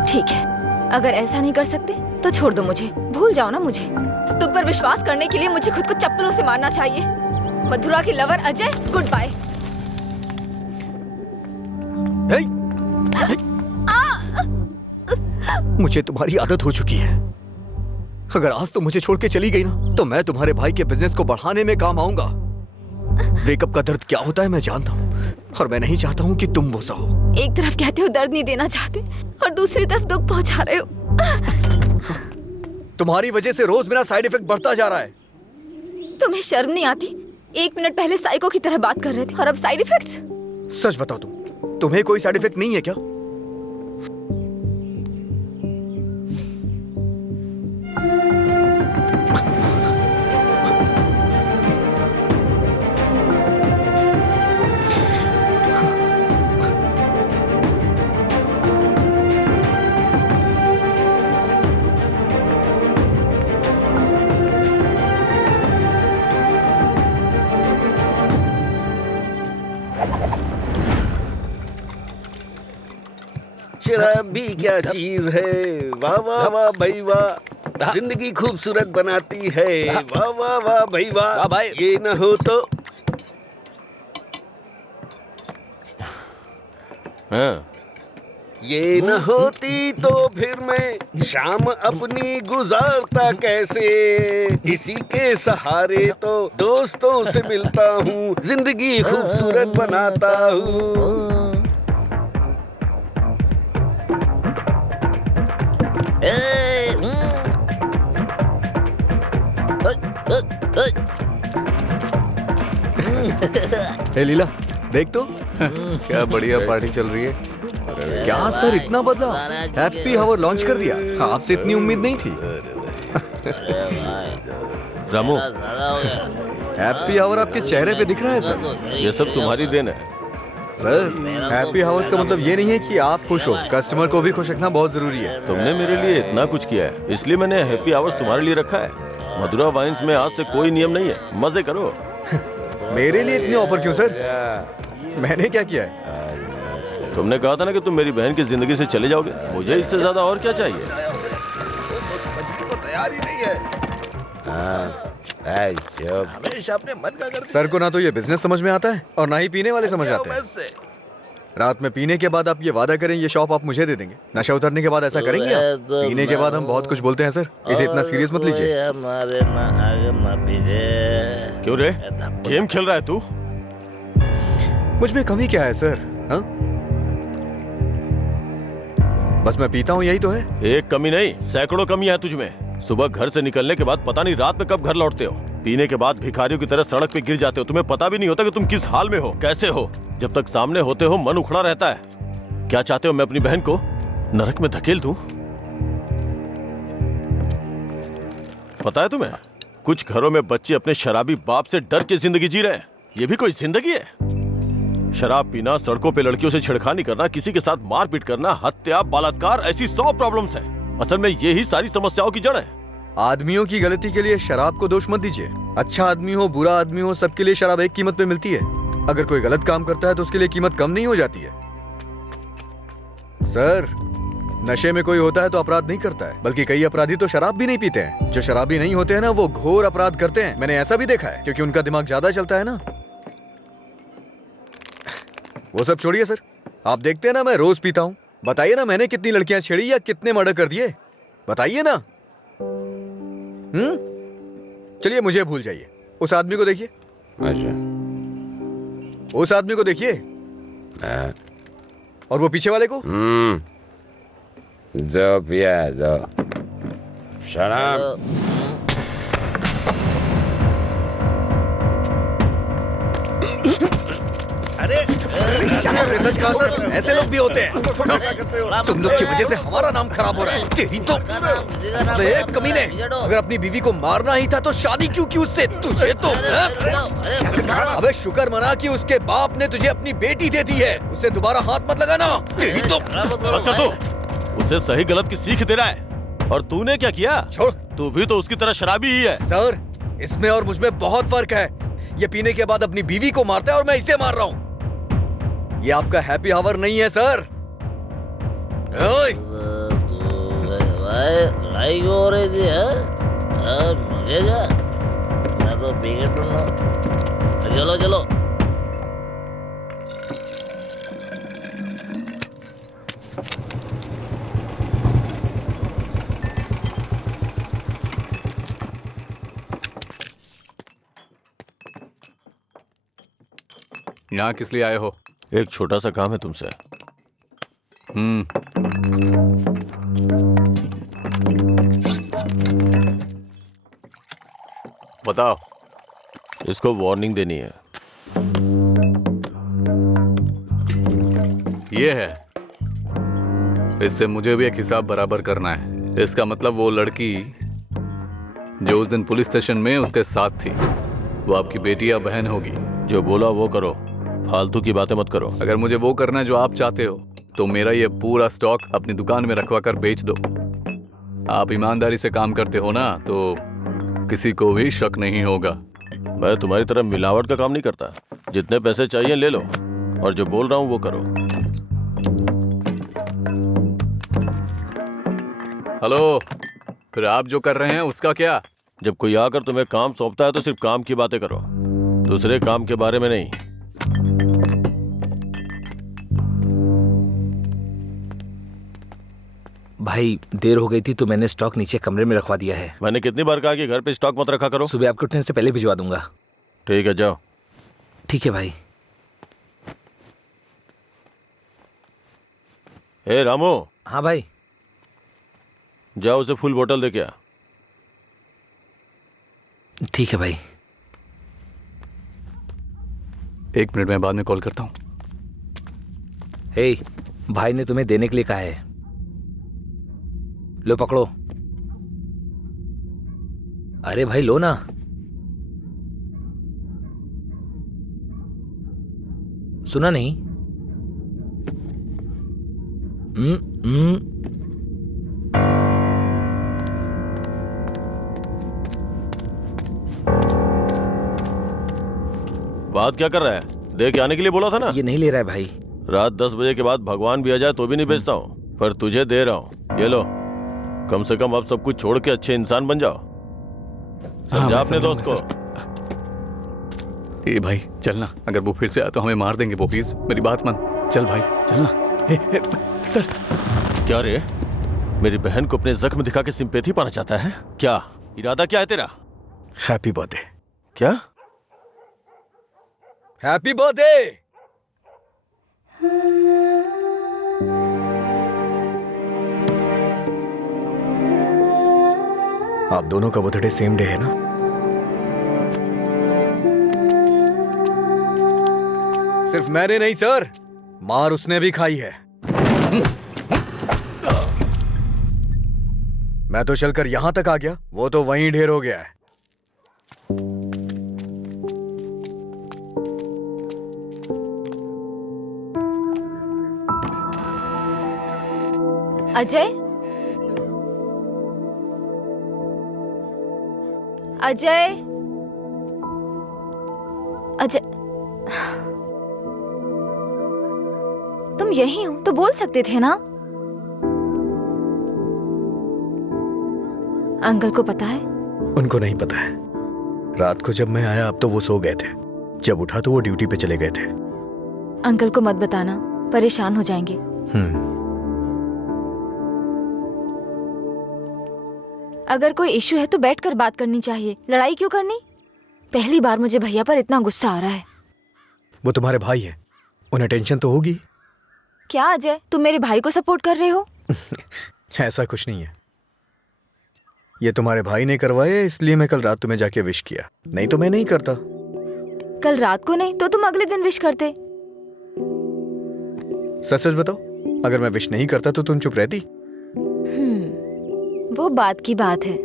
ठीक है, अगर ऐसा नहीं कर सकते तो छोड़ दो मुझे, भूल जाओ ना मुझे। तुम पर विश्वास करने के लिए मुझे खुद को चप्पलों से मारना चाहिए। मधुरा की लवर अजय, गुड बाय। मुझे तुम्हारी आदत हो चुकी है। अगर आज तुम मुझे छोड़ के चली गई ना, तो मैं तुम्हारे भाई के बिजनेस को बढ़ाने में काम आऊंगा। ब्रेकअप का दर्द क्या होता है मैं जानता हूँ, और मैं नहीं चाहता हूँ कि तुम वो सहो। एक तरफ कहते हो दर्द नहीं देना चाहते, और दूसरी तरफ दुख पहुंचा रहे हो। तुम्हारी वजह से रोज मेरा साइड इफेक्ट बढ़ता जा रहा है। तुम्हें शर्म नहीं आती? 1 मिनट पहले साइको की तरह बात कर रहे थे, और अब साइड इफेक्ट्स। सच बताओ, तुम्हें कोई साइड इफेक्ट नहीं है क्या? शराब भी क्या चीज है, वाह वाह वाह भाई वाह, जिंदगी खूबसूरत बनाती है, वाह वाह वाह भाई वाह। ये न हो तो ये न होती तो फिर मैं शाम अपनी गुजारता कैसे। इसी के सहारे तो दोस्तों से मिलता हूँ, जिंदगी खूबसूरत बनाता हूँ। हे लीला, देख तो क्या बढ़िया पार्टी चल रही है। क्या सर इतना बदला? हैप्पी आवर लॉन्च कर दिया, आपसे इतनी उम्मीद नहीं थी। रामू, हैप्पी आवर आपके चेहरे पे दिख रहा है सर। ये सब तुम्हारी देन है सर। हैप्पी आवर्स का मतलब ये नहीं है कि आप खुश हो, कस्टमर को भी खुश रखना बहुत जरूरी है। तुमने मेरे लिए इतना कुछ किया है, इसलिए मैंने हैप्पी आवर्स तुम्हारे लिए रखा है। मधुरा वाइन्स में आज से कोई नियम नहीं है, मजे करो। मेरे लिए इतने ऑफर क्यों सर? मैंने क्या किया है? तुमने कहा था ना कि तुम मेरी बहन की जिंदगी से चले जाओगे, मुझे इससे ज्यादा और क्या चाहिए? तैयार ही नहीं है। हमेशा अपने मन का करते। सर को ना तो ये बिजनेस समझ में आता है, और ना ही पीने वाले समझ आते हैं। रात में पीने के बाद आप ये वादा करें ये शॉप आप मुझे दे देंगे। नशा उतरने के बाद ऐसा करेंगे आप? पीने के बाद हम बहुत कुछ बोलते हैं सर, इसे इतना सीरियस मत लीजिए। क्यों रे, गेम खेल रहा है तू? मुझ में कमी क्या है सर? हा? बस मैं पीता हूँ, यही तो है। एक कमी नहीं, सैकड़ों कमियां हैं तुझमें। सुबह घर से निकलने के बाद पता नहीं रात में कब घर लौटते हो। पीने के बाद भिखारियों की तरह सड़क पे गिर जाते हो। तुम्हें पता भी नहीं होता कि तुम किस हाल में हो, कैसे हो। जब तक सामने होते हो मन उखड़ा रहता है। क्या चाहते हो मैं अपनी बहन को नरक में धकेल दूं? पता है तुम्हें, कुछ घरों में बच्चे अपने शराबी बाप से डर के जिंदगी जी रहे हैं। ये भी कोई जिंदगी है? शराब पीना, सड़कों पे लड़कियों से छेड़खानी करना, किसी के साथ मारपीट करना, हत्या, बलात्कार, ऐसी 100 प्रॉब्लम्स हैं। असल में यही सारी समस्याओं की जड़ है। आदमियों की गलती के लिए शराब को दोष मत दीजिए। अच्छा आदमी हो, बुरा आदमी हो, सबके लिए शराब एक कीमत पे मिलती है। अगर कोई गलत काम करता है तो उसके लिए कीमत कम नहीं हो जाती है। सर, नशे में कोई होता है तो अपराध नहीं करता है, बल्कि कई अपराधी तो शराब भी नहीं पीते हैं। जो शराबी नहीं होते हैं ना, वो घोर अपराध करते हैं। मैंने ऐसा भी देखा है, क्योंकि उनका दिमाग ज्यादा चलता है ना। वो सब छोड़िए सर, आप देखते हैं ना मैं रोज पीता हूँ। बताइए ना मैंने कितनी लड़कियां छेड़ी या कितने मर्डर कर दिए, बताइए ना। चलिए मुझे भूल जाइए, उस आदमी को देखिए। अच्छा, उस आदमी को देखिए, और वो पीछे वाले को। दो पिया दो शराब। अरे क्या कर रहे? सच कहा सर, ऐसे लोग भी होते हैं। तुम लोग की वजह से हमारा नाम खराब हो रहा है। तेरी तो कमीने, अगर अपनी बीवी को मारना ही था तो शादी क्यों की उससे? तुझे तो अबे शुक्र मना कि उसके बाप ने तुझे अपनी बेटी दे दी है। उससे दोबारा हाथ मत लगाना। तेरी तो उसे सही गलत की सीख दे रहा है। और तूने क्या किया? छोड़। तू भी तो उसकी तरह शराबी ही है। सर, इसमें और मुझमें बहुत फर्क है। ये पीने के बाद अपनी बीवी को मारता है और मैं इसे मार रहा हूँ। ये आपका हैप्पी आवर नहीं है सर। ओए! लड़ाई क्यों हो रही थी? मुझे क्या, मैं तो पी के टूंगा। चलो चलो। यहाँ किस लिए आए हो? एक छोटा सा काम है तुमसे। बताओ। इसको वार्निंग देनी है। ये है, इससे मुझे भी एक हिसाब बराबर करना है। इसका मतलब वो लड़की जो उस दिन पुलिस स्टेशन में उसके साथ थी, वो आपकी बेटी या बहन होगी। जो बोला वो करो, फालतू की बातें मत करो। अगर मुझे वो करना है जो आप चाहते हो, तो मेरा ये पूरा स्टॉक अपनी दुकान में रखवा कर बेच दो। आप ईमानदारी से काम करते हो ना, तो किसी को भी शक नहीं होगा। मैं तुम्हारी तरह मिलावट का काम नहीं करता। जितने पैसे चाहिए ले लो, और जो बोल रहा हूँ वो करो। हेलो, फिर आप जो कर रहे हैं उसका क्या? जब कोई आकर तुम्हें काम सौंपता है तो सिर्फ काम की बातें करो, दूसरे काम के बारे में नहीं। भाई देर हो गई थी तो मैंने स्टॉक नीचे कमरे में रखवा दिया है। मैंने कितनी बार कहा कि घर पे स्टॉक मत रखा करो। सुबह आपके उठने से पहले भिजवा दूंगा। ठीक है, जाओ। ठीक है भाई। ए रामू। हाँ भाई। जाओ उसे फुल बोतल दे के आ। ठीक है भाई। 1 मिनट में बाद में कॉल करता हूँ। हे, भाई ने तुम्हें देने के लिए कहा है। लो पकड़ो। अरे भाई लो ना। सुना नहीं? बात क्या कर रहा है? दे के आने के लिए बोला था ना। ये नहीं ले रहा है भाई। रात 10 बजे के बाद भगवान भी आ जाए तो भी नहीं बेचता हूँ, पर तुझे दे रहा हूँ। ये लो, कम से कम अब सब कुछ छोड़ के अच्छे इंसान बन जाओ। समझा अपने दोस्त को। ए भाई चलना, अगर वो फिर से आया तो हमें मार देंगे वो। प्लीज मेरी बात मान। चल भाई चलना। सर। क्या रे, मेरी बहन को अपने जख्म दिखा के सिंपैथी पाना चाहता है क्या? इरादा क्या है तेरा? Happy birthday. क्या? Happy birthday. आप दोनों का बर्थडे सेम डे है ना? सिर्फ मैंने नहीं सर, मार उसने भी खाई है। मैं तो चलकर यहां तक आ गया, वो तो वहीं ढेर हो गया है। अजय, अजय, अजय, तुम यही हो तो बोल सकते थे ना? अंकल को पता है? उनको नहीं पता है। रात को जब मैं आया अब तो वो सो गए थे, जब उठा तो वो ड्यूटी पे चले गए थे। अंकल को मत बताना, परेशान हो जाएंगे। अगर कोई इश्यू है तो बैठकर बात करनी चाहिए, लड़ाई क्यों करनी? पहली बार मुझे भैया पर इतना गुस्सा आ रहा है। वो तुम्हारे भाई हैं, उन्हें टेंशन तो होगी। क्या अजय, तुम मेरे भाई को सपोर्ट कर रहे हो? ऐसा कुछ नहीं है। ये तुम्हारे भाई ने करवाया इसलिए मैं कल रात तुम्हें जाके विश किया, नहीं तो मैं नहीं करता। कल रात को नहीं तो तुम अगले दिन विश करते। सच सच बताओ, अगर मैं विश नहीं करता तो तुम चुप रहती? वो बात की बात है।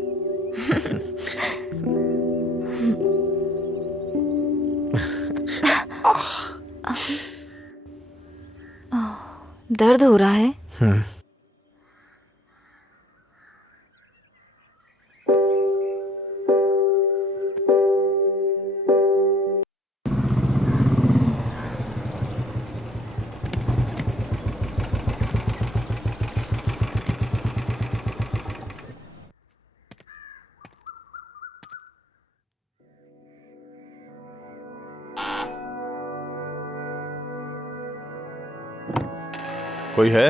दर्द हो रहा है? कोई है?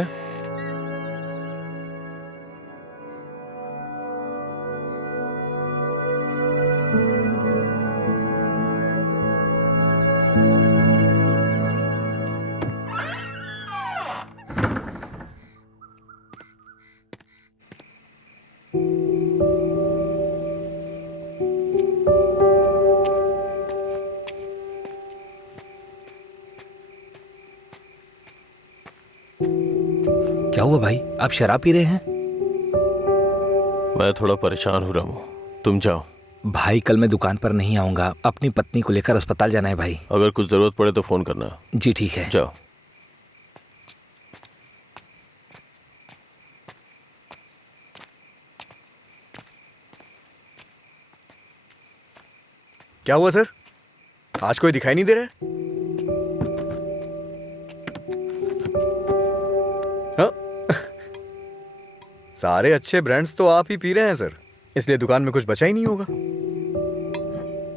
क्या हुआ भाई, आप शराब पी रहे हैं? मैं थोड़ा परेशान हो रहा हूँ, तुम जाओ। भाई कल मैं दुकान पर नहीं आऊंगा, अपनी पत्नी को लेकर अस्पताल जाना है भाई। अगर कुछ जरूरत पड़े तो फोन करना। जी ठीक है। जाओ। क्या हुआ सर, आज कोई दिखाई नहीं दे रहा है? सारे अच्छे ब्रांड्स तो आप ही पी रहे हैं सर, इसलिए दुकान में कुछ बचा ही नहीं होगा।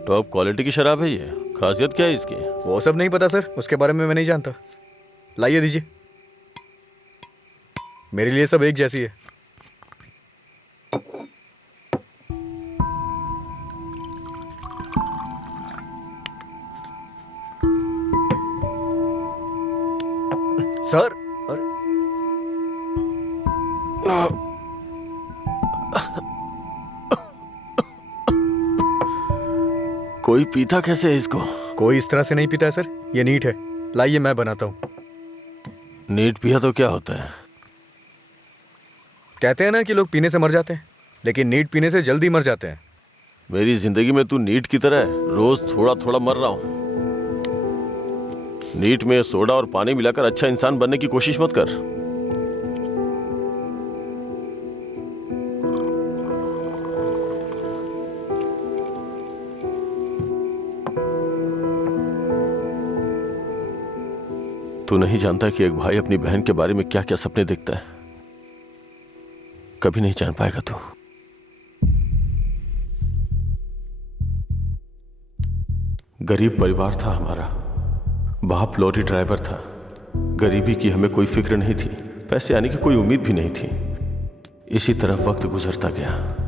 टॉप क्वालिटी की शराब है ये, खासियत क्या है इसकी? वो सब नहीं पता सर, उसके बारे में मैं नहीं जानता। लाइए दीजिए, मेरे लिए सब एक जैसी है। सर कोई पीता कैसे है इसको? कोई इस तरह से नहीं पीता है सर, ये नीट है। लाइए मैं बनाता हूँ। नीट पिया तो क्या होता है? कहते हैं ना कि लोग पीने से मर जाते हैं, लेकिन नीट पीने से जल्दी मर जाते हैं। मेरी जिंदगी में तू नीट की तरह है, रोज थोड़ा थोड़ा मर रहा हूं। नीट में सोडा और पानी मिलाकर अच्छा इंसान बनने की कोशिश मत कर। तू नहीं जानता कि एक भाई अपनी बहन के बारे में क्या क्या सपने देखता है। कभी नहीं जान पाएगा तू। गरीब परिवार था हमारा, बाप लॉरी ड्राइवर था। गरीबी की हमें कोई फिक्र नहीं थी, पैसे आने की कोई उम्मीद भी नहीं थी। इसी तरह वक्त गुजरता गया।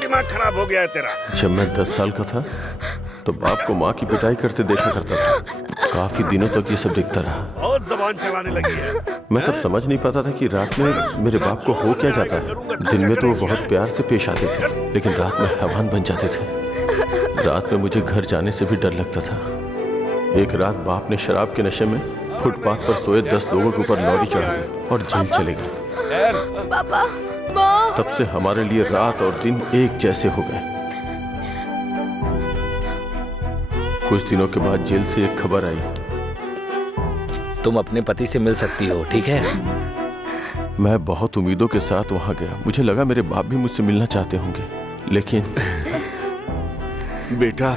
दिमाग खराब हो गया है तेरा। जब मैं 10 साल का था तो बाप को माँ की पिटाई करते देखा करता था। काफी दिनों तक ये सब देखता रहा। बहुत जबान चलाने लगी है। मैं तब समझ नहीं पाता था कि रात में मेरे बाप को हो क्या जाता है। दिन में तो वो बहुत प्यार से पेश आते थे, लेकिन रात में हैवान बन जाते थे। रात में मुझे घर जाने से भी डर लगता था। एक रात बाप ने शराब के नशे में फुटपाथ पर सोए 10 लोगों के ऊपर लॉरी चढ़ा दी और जेल चले गए। पापा, तब से हमारे लिए रात और दिन एक जैसे हो गए। कुछ दिनों के बाद जेल से एक खबर आई, तुम अपने पति से मिल सकती हो, ठीक है? मैं बहुत उम्मीदों के साथ वहां गया। मुझे लगा मेरे बाप भी मुझसे मिलना चाहते होंगे, लेकिन बेटा।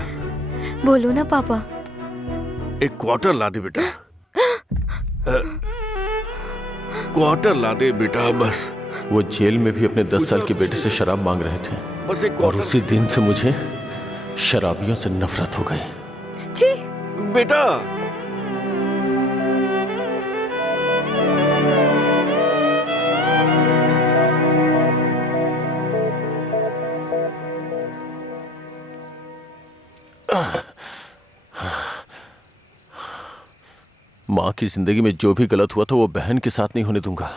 बोलो ना पापा। एक क्वार्टर ला दे बेटा। क्वार्टर ला दे बेटा बस। वो जेल में भी अपने 10 साल के बेटे से शराब मांग रहे थे, बस एक और उसी दिन से मुझे शराबियों से नफरत हो गई। छी बेटा। माँ की जिंदगी में जो भी गलत हुआ था वो बहन के साथ नहीं होने दूंगा।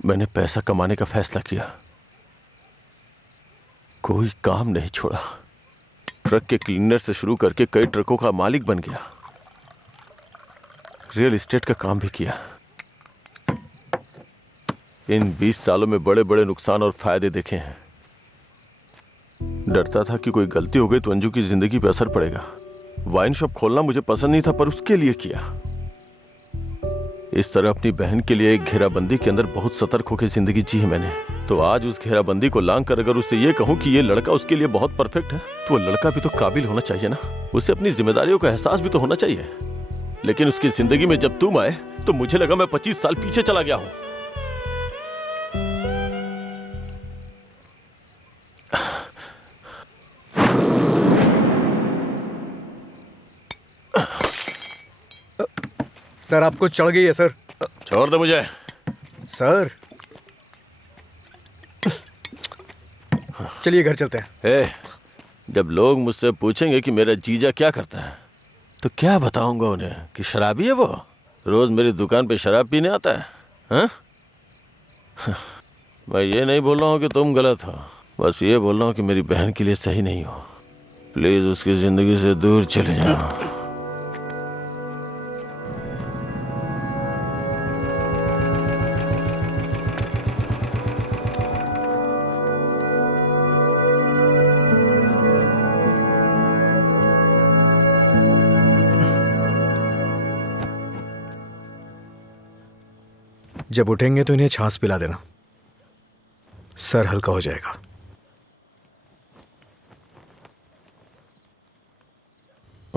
मैंने पैसा कमाने का फैसला किया, कोई काम नहीं छोड़ा। ट्रक के क्लीनर से शुरू करके कई ट्रकों का मालिक बन गया। रियल एस्टेट का काम भी किया। इन 20 सालों में बड़े बड़े नुकसान और फायदे देखे हैं। डरता था कि कोई गलती हो गई तो अंजू की जिंदगी पे असर पड़ेगा। वाइन शॉप खोलना मुझे पसंद नहीं था, पर उसके लिए किया। इस तरह अपनी बहन के लिए एक घेराबंदी के अंदर बहुत सतर्क होकर जिंदगी जी है मैंने। तो आज उस घेराबंदी को लांग कर अगर उससे ये कहूं कि ये लड़का उसके लिए बहुत परफेक्ट है, तो वो लड़का भी तो काबिल होना चाहिए ना। उसे अपनी जिम्मेदारियों का एहसास भी तो होना चाहिए। लेकिन उसकी जिंदगी में जब तुम आए तो मुझे लगा मैं 25 साल पीछे चला गया हूं। सर आपको चढ़ गई है सर। छोड़ दे मुझे। सर चलिए घर चलते हैं। जब लोग मुझसे पूछेंगे कि मेरा जीजा क्या करता है तो क्या बताऊंगा उन्हें कि शराबी है वो, रोज मेरी दुकान पे शराब पीने आता है। हाँ? मैं ये नहीं बोल रहा हूँ कि तुम गलत हो, बस ये बोल रहा हूँ कि मेरी बहन के लिए सही नहीं हो। प्लीज उसकी जिंदगी से दूर चले जाओ। जब उठेंगे तो इन्हें छाछ पिला देना, सर हल्का हो जाएगा।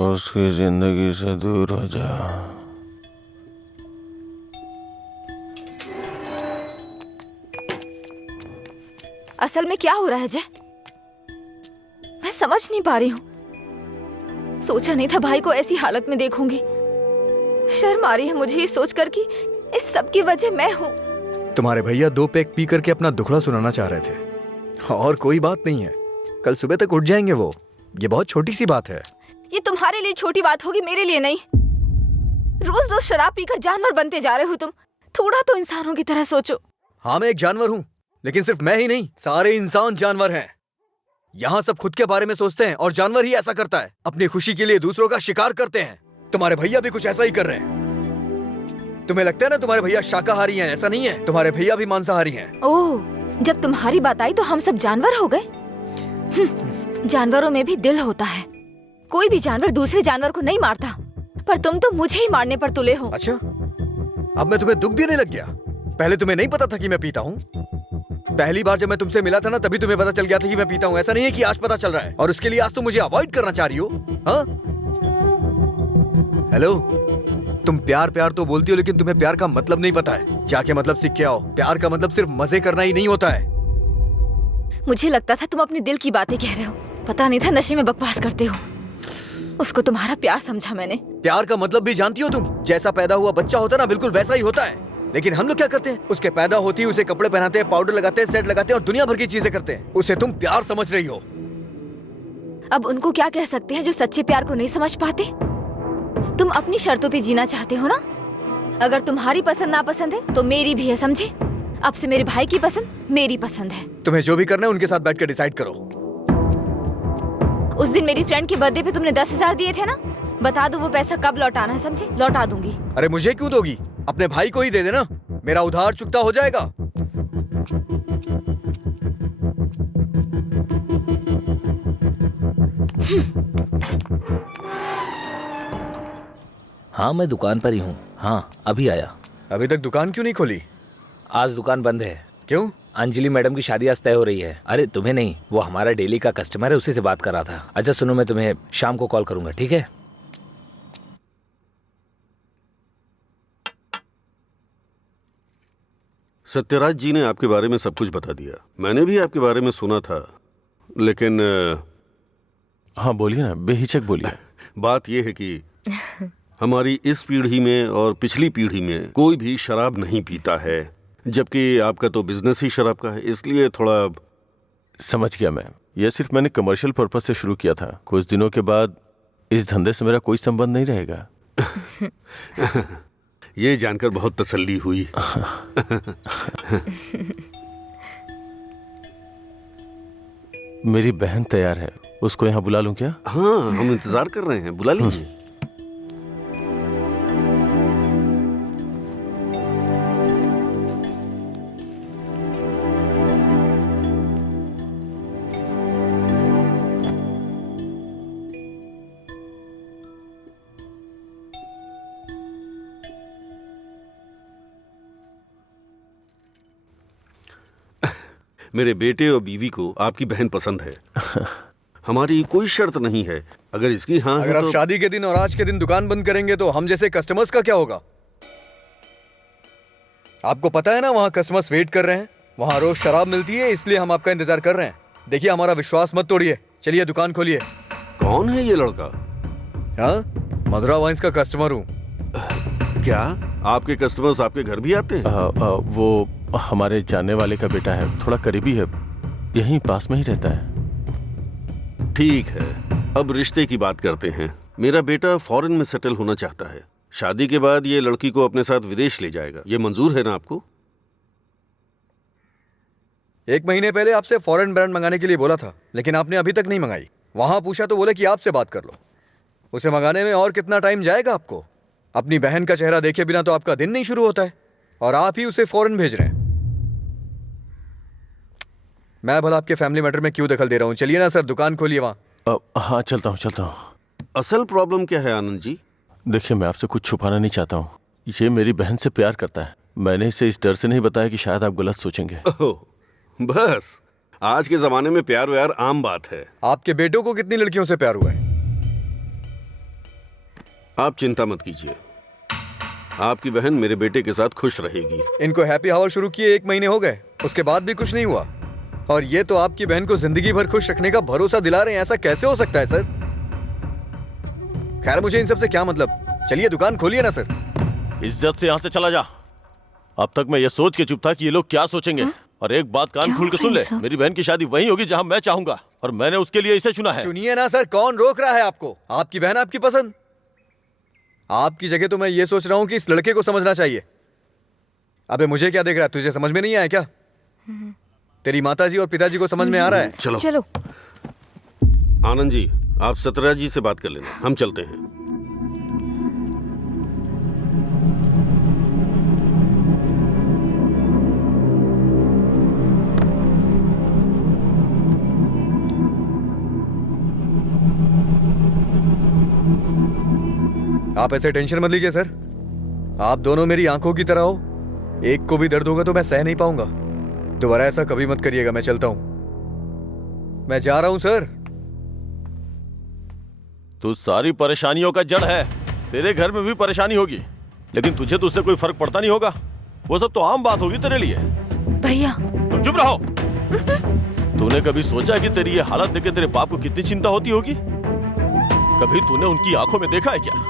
उसकी जिंदगी से दूर हो जा। असल में क्या हो रहा है जय? मैं समझ नहीं पा रही हूँ। सोचा नहीं था भाई को ऐसी हालत में देखूंगी। शर्म आ रही है मुझे ये सोचकर कि इस सब की वजह मैं हूँ। तुम्हारे भैया 2 पैक पी करके अपना दुखड़ा सुनाना चाह रहे थे और कोई बात नहीं है, कल सुबह तक उठ जाएंगे वो। ये बहुत छोटी सी बात है। ये तुम्हारे लिए छोटी बात होगी, मेरे लिए नहीं। रोज रोज शराब पीकर जानवर बनते जा रहे हो तुम। थोड़ा तो इंसानों की तरह सोचो। हाँ मैं एक जानवर हूँ, लेकिन सिर्फ मैं ही नहीं, सारे इंसान जानवर हैं। यहाँ सब खुद के बारे में सोचते हैं और जानवर ही ऐसा करता है, अपनी खुशी के लिए दूसरों का शिकार करते हैं। तुम्हारे भैया भी कुछ ऐसा ही कर रहे हैं। तुम्हें लगता है ना तुम्हारे भैया शाकाहारी हैं, ऐसा नहीं है, तुम्हारे भैया भी मांसाहारी हैं। ओह, जब तुम्हारी बात आई तो हम सब जानवर हो गए। जानवरों में भी दिल होता है। कोई भी जानवर दूसरे जानवर को नहीं मारता, पर तुम तो मुझे ही मारने पर तुले हो। अच्छा, अब मैं तुम्हें दुख देने लग गया? पहले तुम्हें नहीं पता था कि मैं पीता हूँ? पहली बार जब मैं तुमसे मिला था ना, तभी तुम्हें पता चल गया था कि मैं पीता हूँ। ऐसा नहीं है कि आज पता चल रहा है और उसके लिए आज तुम मुझे अवॉइड करना चाह रही हो। हाँ? हेलो, तुम प्यार प्यार तो बोलती हो, लेकिन तुम्हें प्यार का मतलब नहीं पता है। जाके मतलब सीख के आओ। प्यार का मतलब सिर्फ मजे करना ही नहीं होता है। मुझे लगता था तुम अपने दिल की बातें कह रहे हो, पता नहीं था नशे में बकवास करते हो। उसको तुम्हारा प्यार समझा मैंने। प्यार का मतलब भी जानती हो तुम? जैसा पैदा हुआ बच्चा होता है ना, बिल्कुल वैसा ही होता है। लेकिन हम लोग क्या करते हैं? उसके पैदा होती है उसे कपड़े पहनाते हैं, पाउडर लगाते हैं, सेट लगाते हैं और दुनिया भर की चीजें करते हैं। उसे तुम प्यार समझ रही हो। अब उनको क्या कह सकते हैं जो सच्चे प्यार को नहीं समझ पाते? तुम अपनी शर्तों पे जीना चाहते हो ना? अगर तुम्हारी पसंद नापसंद है तो मेरी भी है, समझे? अब से मेरे भाई की पसंद मेरी पसंद है। तुम्हें जो भी करना है उनके साथ बैठकर डिसाइड करो। उस दिन मेरी फ्रेंड के बर्थडे पे तुमने 10,000 दिए थे ना? बता दो वो पैसा कब लौटाना है, समझे? लौटा दूंगी। अरे मुझे क्यों दोगी? अपने भाई को ही दे देना, मेरा उधार चुकता हो जाएगा। हाँ मैं दुकान पर ही हूँ। हाँ अभी आया। अभी तक दुकान क्यों नहीं खोली? आज दुकान बंद है। क्यों? अंजलि मैडम की शादी आज तय हो रही है। अरे तुम्हें नहीं, वो हमारा डेली का कस्टमर है, उसी से बात कर रहा था। अच्छा सुनो, मैं तुम्हें शाम को कॉल करूंगा, ठीक है? सत्यराज जी ने आपके बारे में सब कुछ बता दिया। मैंने भी आपके बारे में सुना था, लेकिन हाँ बोलिए ना, बेहिचक बोलिए। बात यह है कि हमारी इस पीढ़ी में और पिछली पीढ़ी में कोई भी शराब नहीं पीता है, जबकि आपका तो बिजनेस ही शराब का है, इसलिए थोड़ा। समझ गया मैं। यह सिर्फ मैंने कमर्शियल पर्पज से शुरू किया था। कुछ दिनों के बाद इस धंधे से मेरा कोई संबंध नहीं रहेगा। ये जानकर बहुत तसल्ली हुई। मेरी बहन तैयार है, उसको यहाँ बुला लूं क्या? हाँ हम इंतजार कर रहे हैं, बुला लीजिए। मेरे बेटे और बीवी को आपकी बहन पसंद है। हमारी कोई शर्त नहीं है। अगर इसकी हाँ अगर है आप तो... शादी के दिन और आज के दिन दुकान बंद करेंगे तो हम जैसे कस्टमर्स का क्या होगा? आपको पता है ना वहाँ कस्टमर्स वेट कर रहे हैं, वहाँ रोज शराब मिलती है, इसलिए हम आपका इंतजार कर रहे हैं। देखिए हमारा विश्वास मत तोड़िए, चलिए दुकान खोलिए। कौन है ये लड़का? हाँ, मधुरा वाइन्स का कस्टमर हूँ। क्या आपके कस्टमर्स आपके घर भी आते हैं? वो हमारे जानने वाले का बेटा है, थोड़ा करीबी है, यहीं पास में ही रहता है। ठीक है, अब रिश्ते की बात करते हैं। मेरा बेटा फॉरेन में सेटल होना चाहता है। शादी के बाद ये लड़की को अपने साथ विदेश ले जाएगा। ये मंजूर है ना आपको? 1 महीने पहले आपसे फॉरेन ब्रांड मंगाने के लिए बोला था, लेकिन आपने अभी तक नहीं मंगाई। वहां पूछा तो बोले कि आपसे बात कर लो। उसे मंगाने में और कितना टाइम जाएगा आपको? अपनी बहन का चेहरा देखे बिना तो आपका दिन नहीं शुरू होता है, और आप ही उसे फॉरेन भेज रहे हैं। मैं भला आपके फैमिली मैटर में क्यों दखल दे रहा हूँ? चलिए ना सर, दुकान खोलिए वहां। हाँ चलता हूँ। असल प्रॉब्लम क्या है आनंद जी? देखिए, मैं आपसे कुछ छुपाना नहीं चाहता हूँ। ये मेरी बहन से प्यार करता है। मैंने इसे इस डर से नहीं बताया कि शायद आप गलत सोचेंगे। बस, आज के जमाने में प्यार व्यार आम बात है। आपके बेटों को कितनी लड़कियों से प्यार हुआ है? आप चिंता मत कीजिए, आपकी बहन मेरे बेटे के साथ खुश रहेगी। इनको हैप्पी आवर शुरू किए 1 महीने हो गए, उसके बाद भी कुछ नहीं हुआ, और ये तो आपकी बहन को जिंदगी भर खुश रखने का भरोसा दिला रहे हैं। ऐसा कैसे हो सकता है सर? खैर, मुझे इन सब से क्या मतलब, चलिए दुकान खोलिए ना सर। इज्जत से यहाँ से चला जा। अब तक मैं ये सोच के चुप था कि ये लोग क्या सोचेंगे। और एक बात कान खोल के सुन ले, मेरी बहन की शादी वहीं होगी जहाँ मैं चाहूंगा, और मैंने उसके लिए इसे चुना है। चुनिए ना सर, कौन रोक रहा है आपको? आपकी बहन, आपकी पसंद। आपकी जगह तो मैं ये सोच रहा हूँ कि इस लड़के को समझना चाहिए। अबे मुझे क्या देख रहा है? तुझे समझ में नहीं आया क्या? तेरी माताजी और पिताजी को समझ में आ रहा है? चलो। आनंद जी, आप सतरा जी से बात कर लेना, हम चलते हैं। आप ऐसे टेंशन मत लीजिए सर, आप दोनों मेरी आंखों की तरह हो। एक को भी दर्द होगा तो मैं सह नहीं पाऊंगा। दोबारा ऐसा कभी मत करिएगा। मैं चलता हूं, मैं जा रहा हूं सर। तू सारी परेशानियों का जड़ है। तेरे घर में भी परेशानी होगी, लेकिन तुझे तो उससे कोई फर्क पड़ता नहीं होगा। वो सब तो आम बात होगी तेरे लिए। भैया, तुम चुप रहो। तूने कभी सोचा कि तेरी ये हालत देख के तेरे बाप को कितनी चिंता होती होगी? कभी तूने उनकी आंखों में देखा है क्या?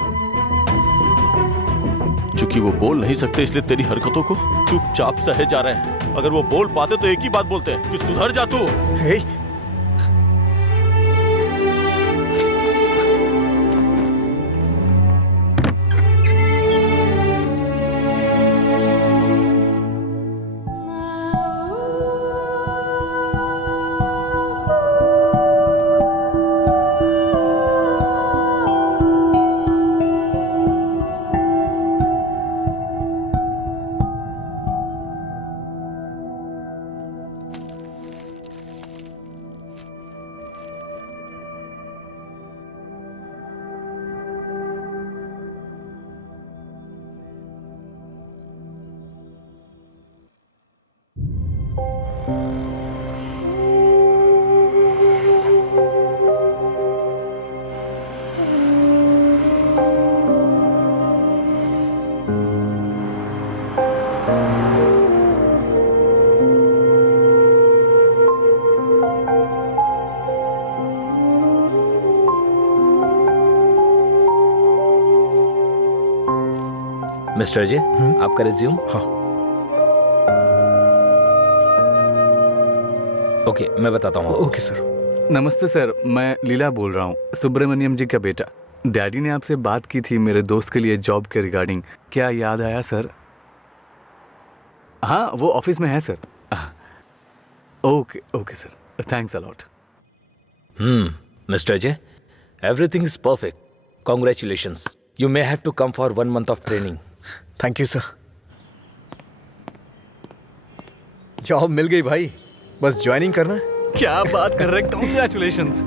चूंकि वो बोल नहीं सकते, इसलिए तेरी हरकतों को चुपचाप सहे जा रहे हैं। अगर वो बोल पाते तो एक ही बात बोलते हैं कि सुधर जा तू। मिस्टर अजय, आपका रिज्यूम? हाँ। ओके, मैं बताता हूँ। Okay sir. नमस्ते सर, मैं लीला बोल रहा हूँ, सुब्रमण्यम जी का बेटा। डैडी ने आपसे बात की थी मेरे दोस्त के लिए जॉब के रिगार्डिंग। क्या याद आया सर? हाँ, वो ऑफिस में है sir. Okay okay sir, thanks a lot. Mister Ajay, everything is perfect. Congratulations. You may have to come for 1 month of training. Thank you sir. Job मिल गई भाई, बस ज्वाइनिंग करना है। क्या बात कर रहे हैं, कॉन्ग्रेचुलेशंस।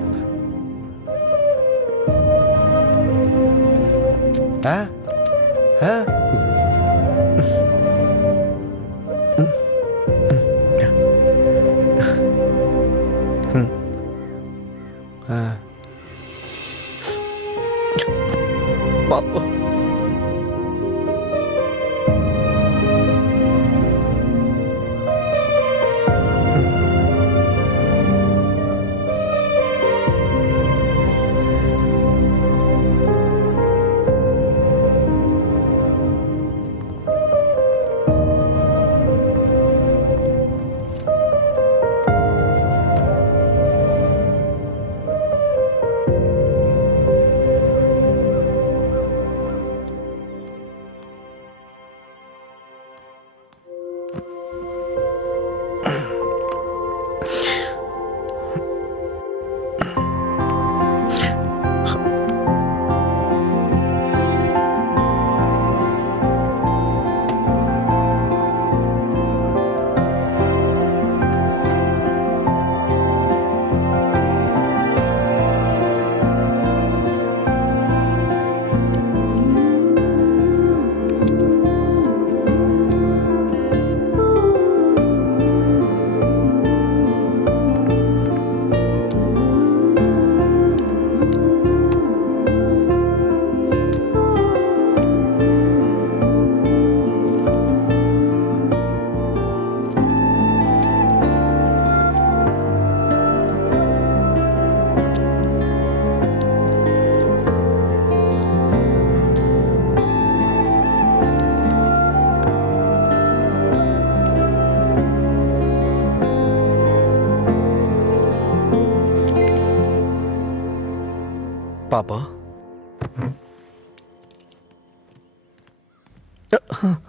पापा।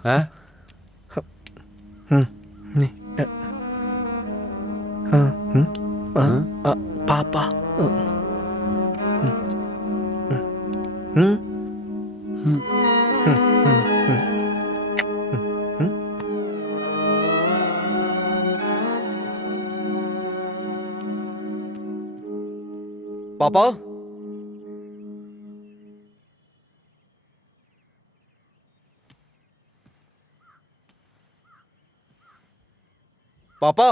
हाँ? पापा। पापा। पापा।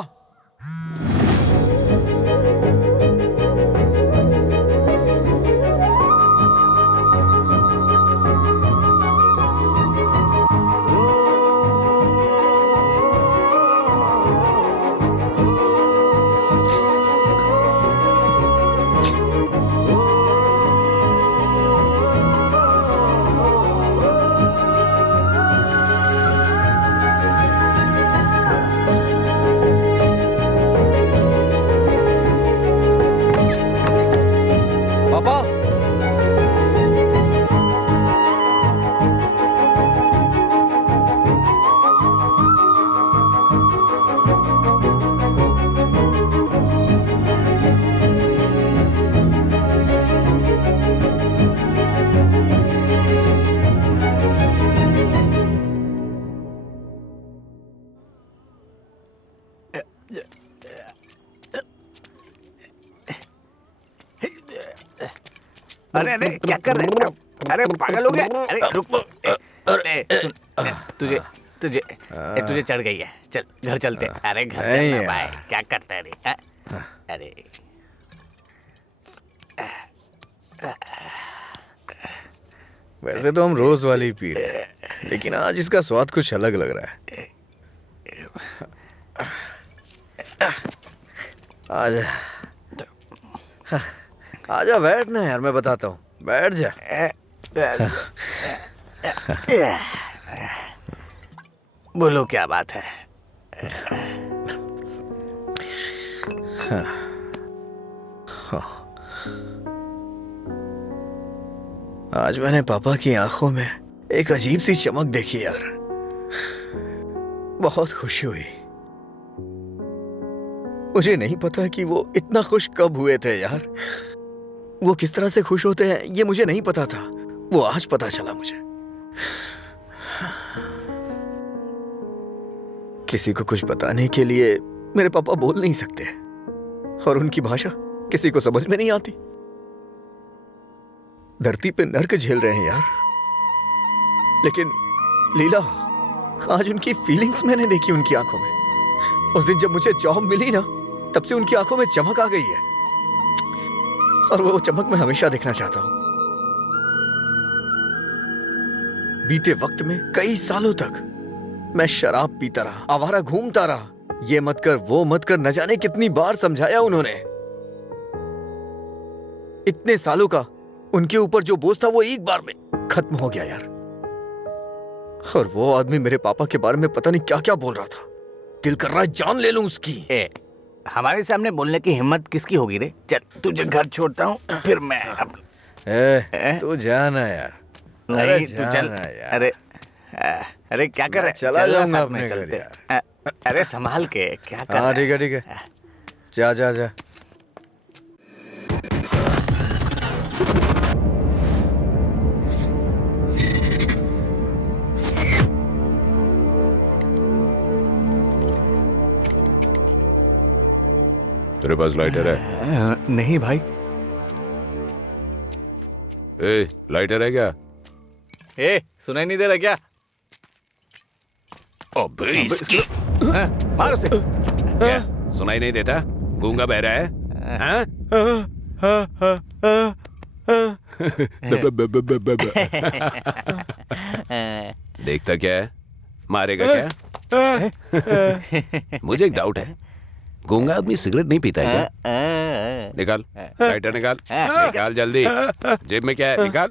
पापा। अरे अरे क्या कर रहे हैं? अरे पागल हो गया? अरे रुक। सुन, तुझे तुझे तुझे चढ़ गई है। चल घर चलते। अरे घर चलना भाई, क्या करता है रे? अरे वैसे तो हम रोज वाली ही पी रहे हैं, लेकिन आज इसका स्वाद कुछ अलग लग रहा है। आजा आजा, बैठ ना यार, मैं बताता हूँ, बैठ जा। बोलो क्या बात है? आज मैंने पापा की आंखों में एक अजीब सी चमक देखी यार, बहुत खुशी हुई। मुझे नहीं पता कि वो इतना खुश कब हुए थे यार। वो किस तरह से खुश होते हैं ये मुझे नहीं पता था, वो आज पता चला मुझे। किसी को कुछ बताने के लिए मेरे पापा बोल नहीं सकते, और उनकी भाषा किसी को समझ में नहीं आती। धरती पे नर्क झेल रहे हैं यार, लेकिन लीला, आज उनकी फीलिंग्स मैंने देखी उनकी आंखों में। उस दिन जब मुझे जॉब मिली ना, तब से उनकी आंखों में चमक आ गई है, और वो चमक मैं हमेशा देखना चाहता हूं। बीते वक्त में कई सालों तक मैं शराब पीता रहा, आवारा घूमता रहा, ये मत कर वो मत कर, न जाने कितनी बार समझाया उन्होंने। इतने सालों का उनके ऊपर जो बोझ था वो एक बार में खत्म हो गया यार। और वो आदमी मेरे पापा के बारे में पता नहीं क्या क्या बोल रहा था। दिल कर रहा है जान ले लूं उसकी। हमारे सामने बोलने की हिम्मत किसकी होगी रे? चल तुझे घर छोड़ता हूँ, फिर मैं तू जाना यार। नहीं तू चल यार। अरे अरे क्या कर रहा है? चला जाऊंगा अपने घर चलते। यार। अरे संभाल के क्या कर? हाँ ठीक है ठीक है, जा जा जा। तेरे पास लाइटर है? नहीं भाई। ए, लाइटर है क्या? ए, सुनाई नहीं दे रहा क्या? अबे इसकी मार उसे। क्या सुनाई नहीं देता? गूंगा बहरा है? हाँ? देखता क्या है? मारेगा क्या? मुझे एक डाउट है, गूंगा आदमी सिगरेट नहीं पीता है क्या? निकाल लाइटर, निकाल निकाल जल्दी। जेब में क्या है? निकाल।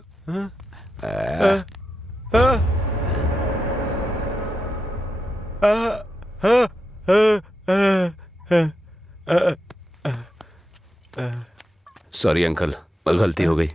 सॉरी अंकल, गलती हो गई।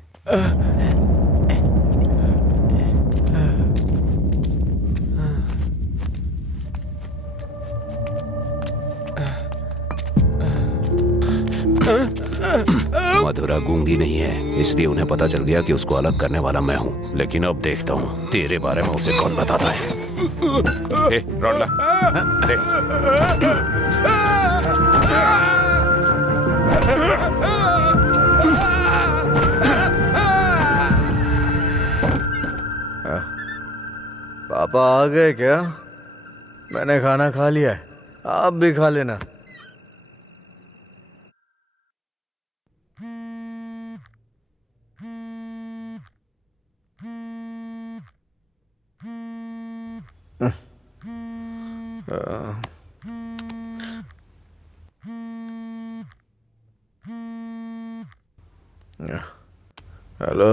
मधुरा गूंगी नहीं है, इसलिए उन्हें पता चल गया कि उसको अलग करने वाला मैं हूँ। लेकिन अब देखता हूँ तेरे बारे में उसे कौन बताता है। ए, रॉड ला। दे। पापा आ गए क्या? मैंने खाना खा लिया है, आप भी खा लेना। हेलो।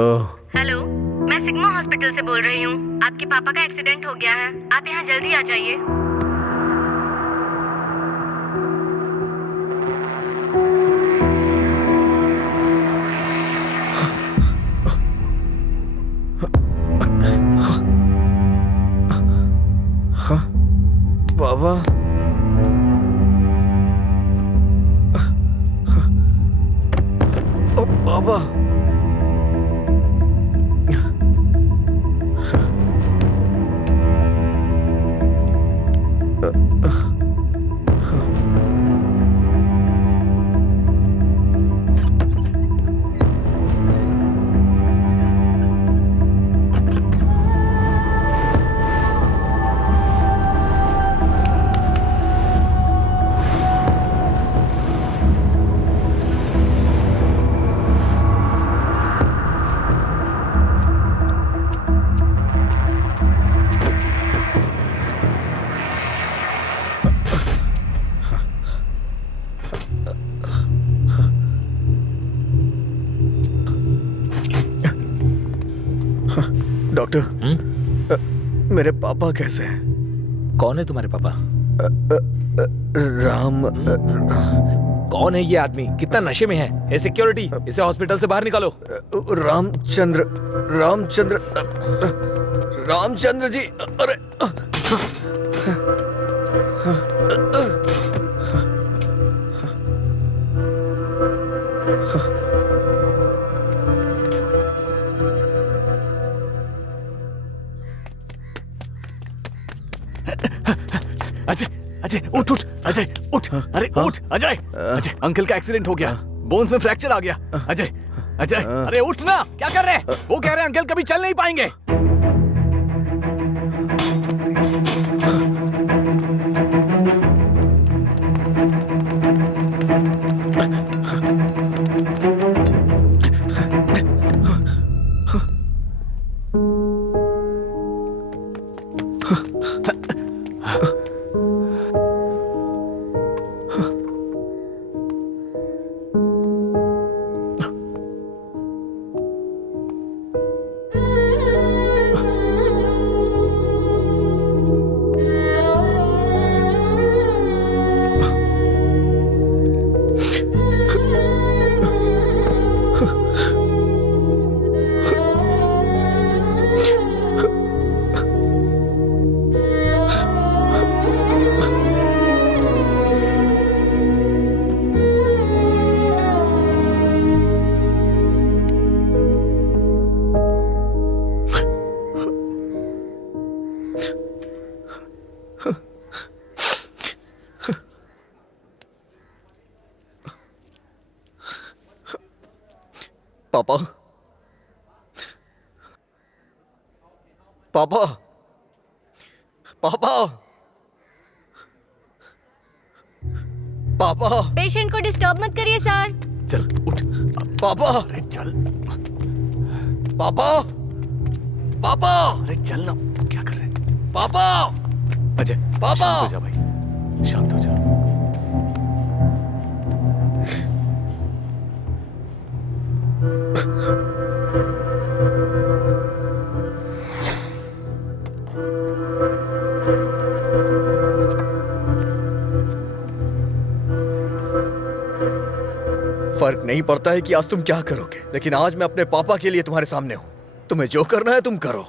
हेलो, मैं सिग्मा हॉस्पिटल से बोल रही हूँ। आपके पापा का एक्सीडेंट हो गया है, आप यहाँ जल्दी आ जाइए। बाबा, ओ बाबा, डॉक्टर, मेरे पापा कैसे हैं? कौन है तुम्हारे पापा? राम। कौन है ये आदमी? कितना नशे में है? ए सिक्योरिटी, इसे हॉस्पिटल से बाहर निकालो। रामचंद्र, रामचंद्र, रामचंद्र जी। अरे अजय, अजय उठ उठ, अजय उठ, अरे उठ अजय। अजय, अंकल का एक्सीडेंट हो गया, बोन्स में फ्रैक्चर आ गया। अजय, अजय, अरे उठ ना, क्या कर रहे हैं? वो कह रहे हैं अंकल कभी चल नहीं पाएंगे। पापा, पापा, पापा, पापा। पेशेंट को डिस्टर्ब मत करिए सर। चल उठ। पापा, अरे चल। पापा, पापा, अरे चल ना, क्या कर रहे हैं? पापा। अजय, पापा। शांत हो जा भाई, शांत हो जा। फर्क नहीं पड़ता है कि आज तुम क्या करोगे, लेकिन आज मैं अपने पापा के लिए तुम्हारे सामने हूं। तुम्हें जो करना है तुम करो।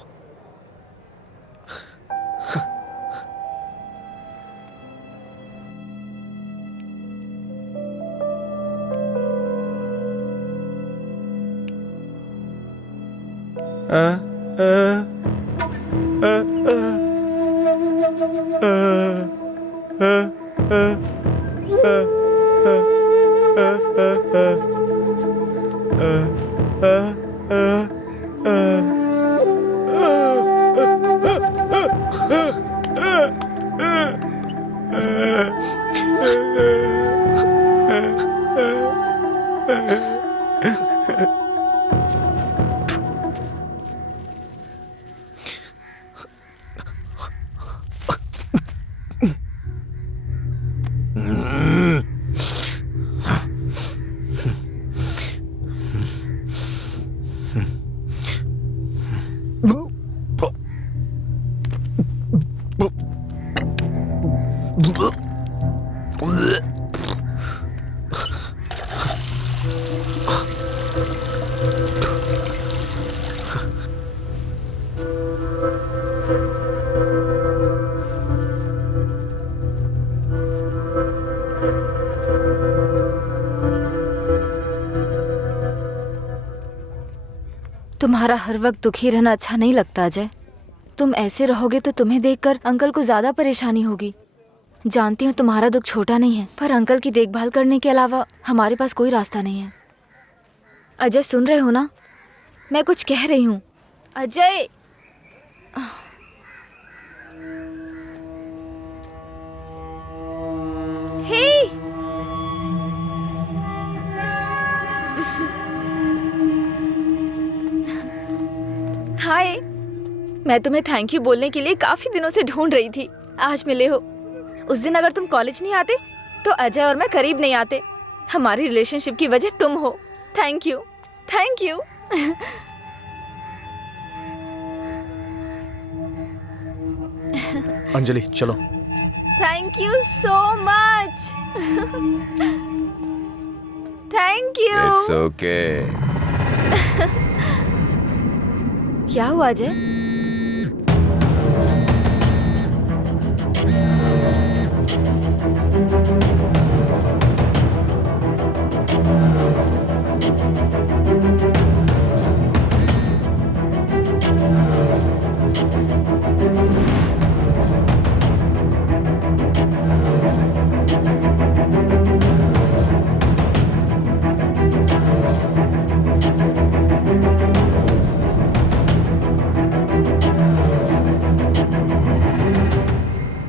तुम्हारा हर वक्त दुखी रहना अच्छा नहीं लगता अजय। तुम ऐसे रहोगे तो तुम्हें देखकर अंकल को ज्यादा परेशानी होगी। जानती हूँ तुम्हारा दुख छोटा नहीं है, पर अंकल की देखभाल करने के अलावा हमारे पास कोई रास्ता नहीं है। अजय सुन रहे हो ना, मैं कुछ कह रही हूँ। अजय हे हाय, मैं तुम्हें थैंक यू बोलने के लिए काफी दिनों से ढूंढ रही थी। आज मिले हो। उस दिन अगर तुम कॉलेज नहीं आते तो अजय और मैं करीब नहीं आते। हमारी रिलेशनशिप की वजह तुम हो। Thank you, thank you. Anjali चलो। Thank you so much. Thank you. It's okay. क्या हुआ अजय?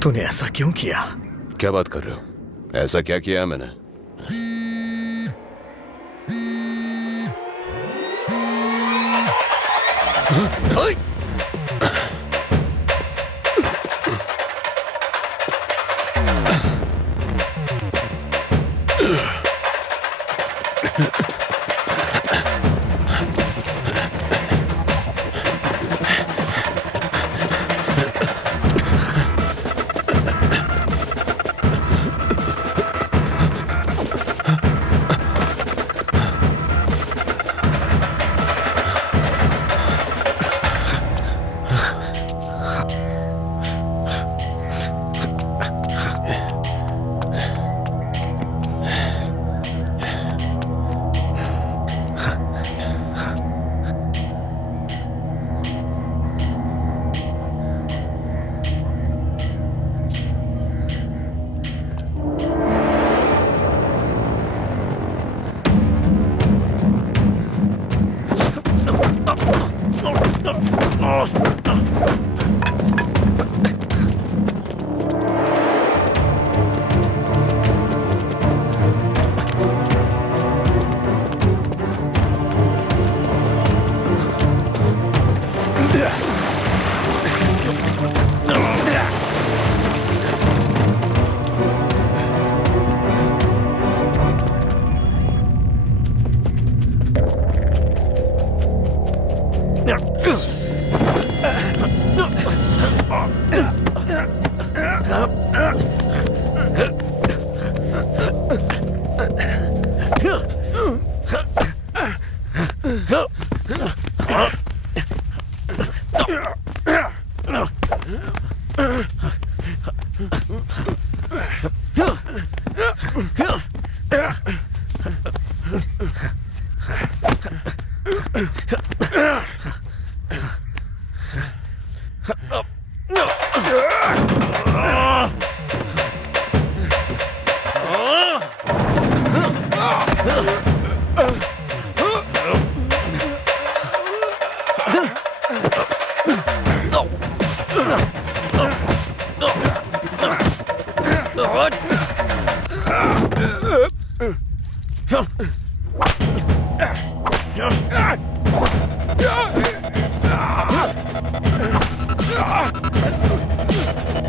तूने ऐसा क्यों किया? क्या बात कर रहे हो? ऐसा क्या किया मैंने?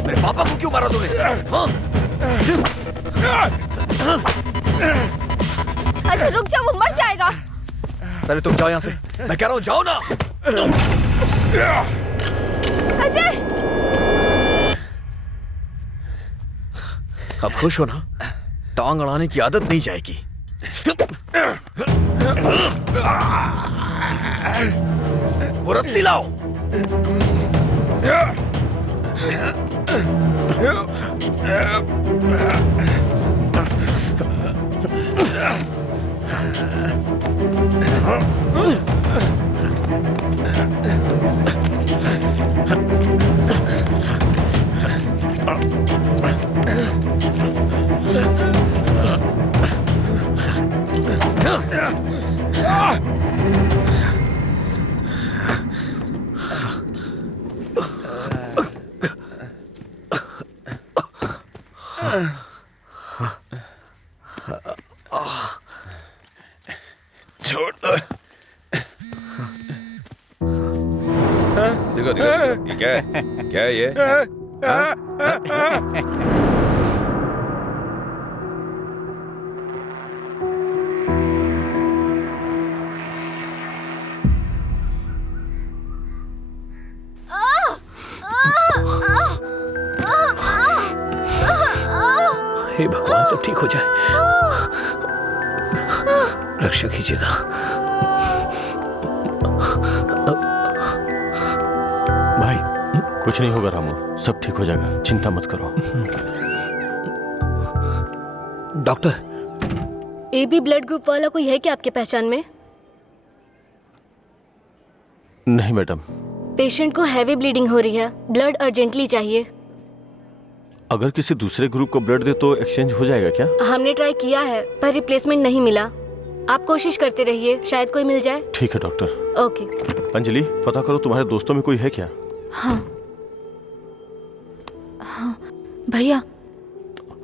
मेरे पापा को क्यों मारा तूने? हाँ? अच्छा रुक जाओ, वो मर जाएगा। अरे तुम जाओ यहाँ से, मैं कह रहा हूँ जाओ ना। अजय, अब खुश हो ना? टांग अड़ाने की आदत नहीं जाएगी। वो रस्सी लाओ। छोड़ दो। देखो देखो ये क्या है? क्या है ये? हे भगवान, सब ठीक हो जाए, रक्षा कीजिएगा। भाई कुछ नहीं होगा रामू, सब ठीक हो जाएगा, चिंता मत करो। डॉक्टर, एबी ब्लड ग्रुप वाला कोई है क्या आपके पहचान में? नहीं मैडम। पेशेंट को हैवी ब्लीडिंग हो रही है, ब्लड अर्जेंटली चाहिए। अगर किसी दूसरे ग्रुप को ब्लड दे तो एक्सचेंज हो जाएगा क्या? हमने ट्राई किया है पर रिप्लेसमेंट नहीं मिला। आप कोशिश करते रहिए, शायद कोई मिल जाए। ठीक है डॉक्टर। ओके। अंजलि, पता करो तुम्हारे दोस्तों में कोई है क्या? हाँ हाँ भैया,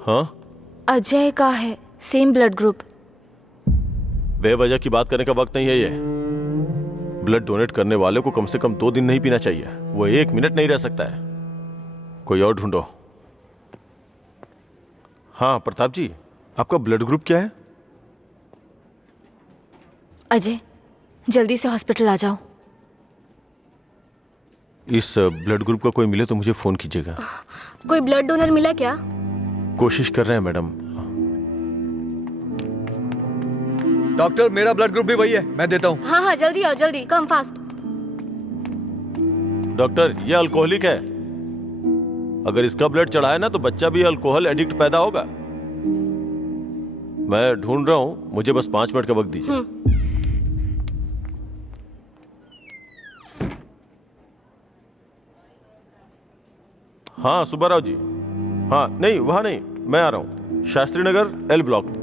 हाँ अजय का है सेम ब्लड ग्रुप। बेवजह की बात करने का वक्त नहीं है ये। ब्लड डोनेट करने वाले को कम से कम 2 दिन नहीं पीना चाहिए, वो 1 मिनट नहीं रह सकता है। कोई और ढूंढो। हाँ प्रताप जी, आपका ब्लड ग्रुप क्या है? अजय, जल्दी से हॉस्पिटल आ जाओ। इस ब्लड ग्रुप का कोई मिले तो मुझे फोन कीजिएगा। कोई ब्लड डोनर मिला क्या? कोशिश कर रहे हैं मैडम। डॉक्टर, मेरा ब्लड ग्रुप भी वही है, मैं देता हूँ। हाँ हाँ जल्दी आओ, जल्दी, कम फास्ट। डॉक्टर, ये अल्कोहलिक है, अगर इसका ब्लड चढ़ा है ना तो बच्चा भी अल्कोहल एडिक्ट पैदा होगा। मैं ढूंढ रहा हूँ, मुझे बस 5 मिनट का वक्त दीजिए। हाँ सुब्बाराव जी, हाँ नहीं वहां नहीं, मैं आ रहा हूँ, शास्त्री नगर L ब्लॉक।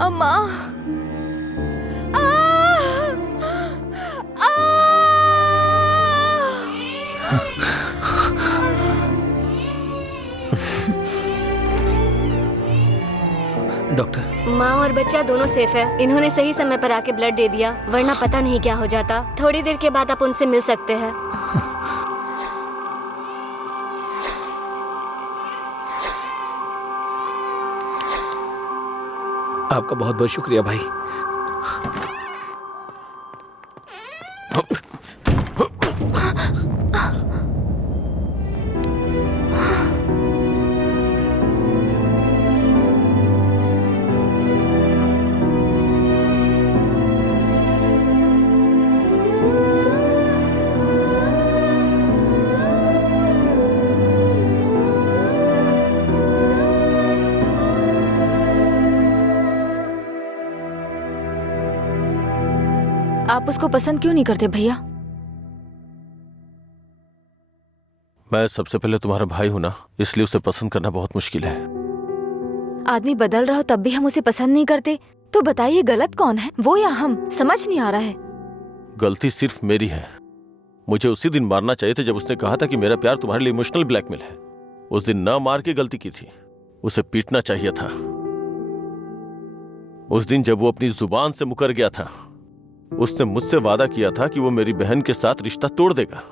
अम्मा, डॉक्टर, माँ और बच्चा दोनों सेफ है। इन्होंने सही समय पर आके ब्लड दे दिया, वरना पता नहीं क्या हो जाता। थोड़ी देर के बाद आप उनसे मिल सकते हैं। आपका बहुत बहुत शुक्रिया भाई। आप उसको पसंद क्यों नहीं करते भैया? मैं सबसे पहले तुम्हारा भाई हूं ना, इसलिए उसे पसंद करना बहुत मुश्किल है। आदमी बदल रहा हो तब भी हम उसे पसंद नहीं करते, तो बताइए गलत कौन है, वो या हम? समझ नहीं आ रहा है। गलती सिर्फ मेरी है। मुझे उसी दिन मारना चाहिए था जब उसने कहा था कि मेरा प्यार तुम्हारे लिए इमोशनल ब्लैकमेल है। उस दिन न मार के गलती की थी, उसे पीटना चाहिए था। उस दिन जब वो अपनी जुबान से मुकर गया था, उसने मुझसे वादा किया था कि वो मेरी बहन के साथ रिश्ता तोड़ देगा,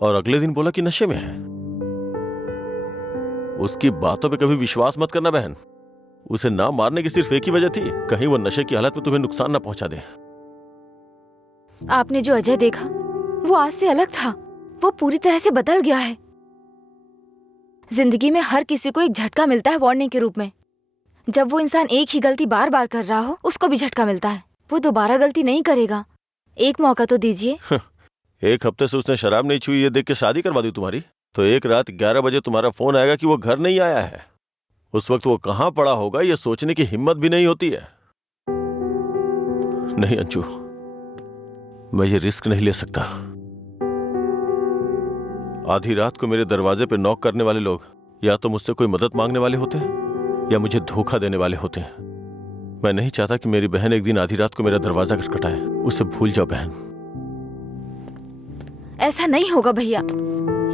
और अगले दिन बोला कि नशे में है। उसकी बातों पे कभी विश्वास मत करना बहन। उसे ना मारने की सिर्फ एक ही वजह थी, कहीं वो नशे की हालत में तुम्हें नुकसान ना पहुंचा दे। आपने जो अजय देखा वो आज से अलग था। वो पूरी तरह से बदल गया है। जिंदगी में हर किसी को एक झटका मिलता है वार्निंग के रूप में। जब वो इंसान एक ही गलती बार बार कर रहा हो, उसको भी झटका मिलता है। वो दोबारा गलती नहीं करेगा। एक मौका तो दीजिए। एक हफ्ते से उसने शराब नहीं छुई ये देख के शादी करवा दी तुम्हारी, तो एक रात 11 बजे तुम्हारा फोन आएगा कि वो घर नहीं आया है। उस वक्त वो कहां पड़ा होगा ये सोचने की हिम्मत भी नहीं होती है। नहीं अंशु, मैं ये रिस्क नहीं ले सकता। आधी रात को मेरे दरवाजे पे नॉक करने वाले लोग या तो मुझसे कोई मदद मांगने वाले होते हैं या मुझे धोखा देने वाले होते हैं। मैं नहीं चाहता कि मेरी बहन एक दिन आधी रात को मेरा दरवाजा खटखटाए। उसे भूल जाओ बहन। ऐसा नहीं होगा भैया।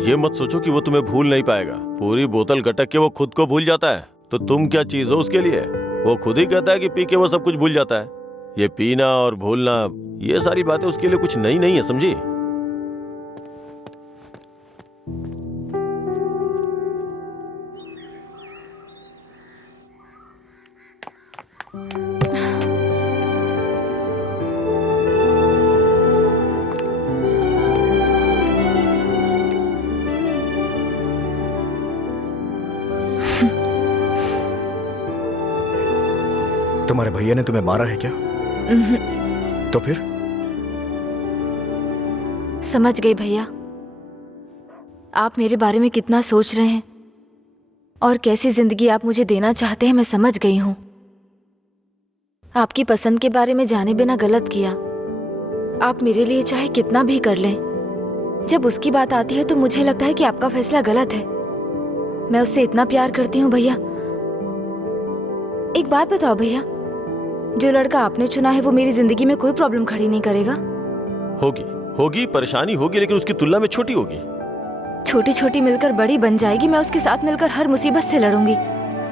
ये मत सोचो कि वो तुम्हें भूल नहीं पाएगा। पूरी बोतल गटक के वो खुद को भूल जाता है, तो तुम क्या चीज हो उसके लिए? वो खुद ही कहता है कि पी के वो सब कुछ भूल जाता है। ये पीना और भूलना, ये सारी बातें उसके लिए कुछ नई नहीं है, समझी? तुम्हारे भैया ने तुम्हें मारा है क्या? तो फिर? समझ गई भैया, आप मेरे बारे में कितना सोच रहे हैं और कैसी जिंदगी आप मुझे देना चाहते हैं। मैं समझ गई हूं। आपकी पसंद के बारे में जाने बिना गलत किया। आप मेरे लिए चाहे कितना भी कर लें, जब उसकी बात आती है तो मुझे लगता है कि आपका फैसला गलत है। मैं उससे इतना प्यार करती हूँ भैया। एक बात बताओ भैया, जो लड़का आपने चुना है वो मेरी जिंदगी में कोई प्रॉब्लम खड़ी नहीं करेगा? होगी परेशानी होगी, लेकिन उसकी तुलना में छोटी होगी। छोटी छोटी मिलकर बड़ी बन जाएगी। मैं उसके साथ मिलकर हर मुसीबत से लड़ूंगी,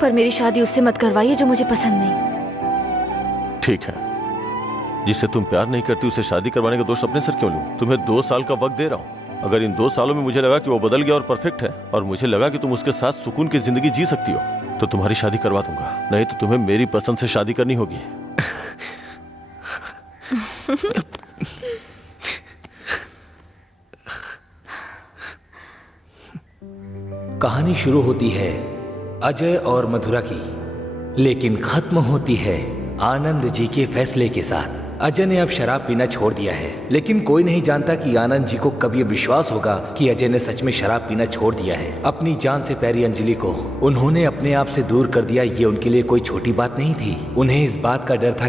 पर मेरी शादी उससे मत करवाइए जो मुझे पसंद नहीं। ठीक है, जिससे तुम प्यार नहीं करती उसे शादी करवाने का दोष अपने सर क्यों लूं? तुम्हें 2 साल का वक्त दे रहा हूं। अगर इन 2 सालों में मुझे लगा कि वो बदल गया और परफेक्ट है, और मुझे लगा कि तुम उसके साथ सुकून की जिंदगी जी सकती हो, तो तुम्हारी शादी करवा दूंगा। नहीं तो तुम्हें मेरी पसंद से शादी करनी होगी। कहानी शुरू होती है अजय और मधुरा की, लेकिन खत्म होती है आनंद जी के फैसले के साथ। अजय ने अब शराब पीना छोड़ दिया है, लेकिन कोई नहीं जानता कि आनंद जी को कब ये विश्वास होगा कि अजय ने सच में शराब पीना छोड़ दिया है। अपनी जान से प्यारी अंजलि को उन्होंने अपने आप से दूर कर दिया, ये उनके लिए कोई छोटी बात नहीं थी। उन्हें इस बात का डर था कि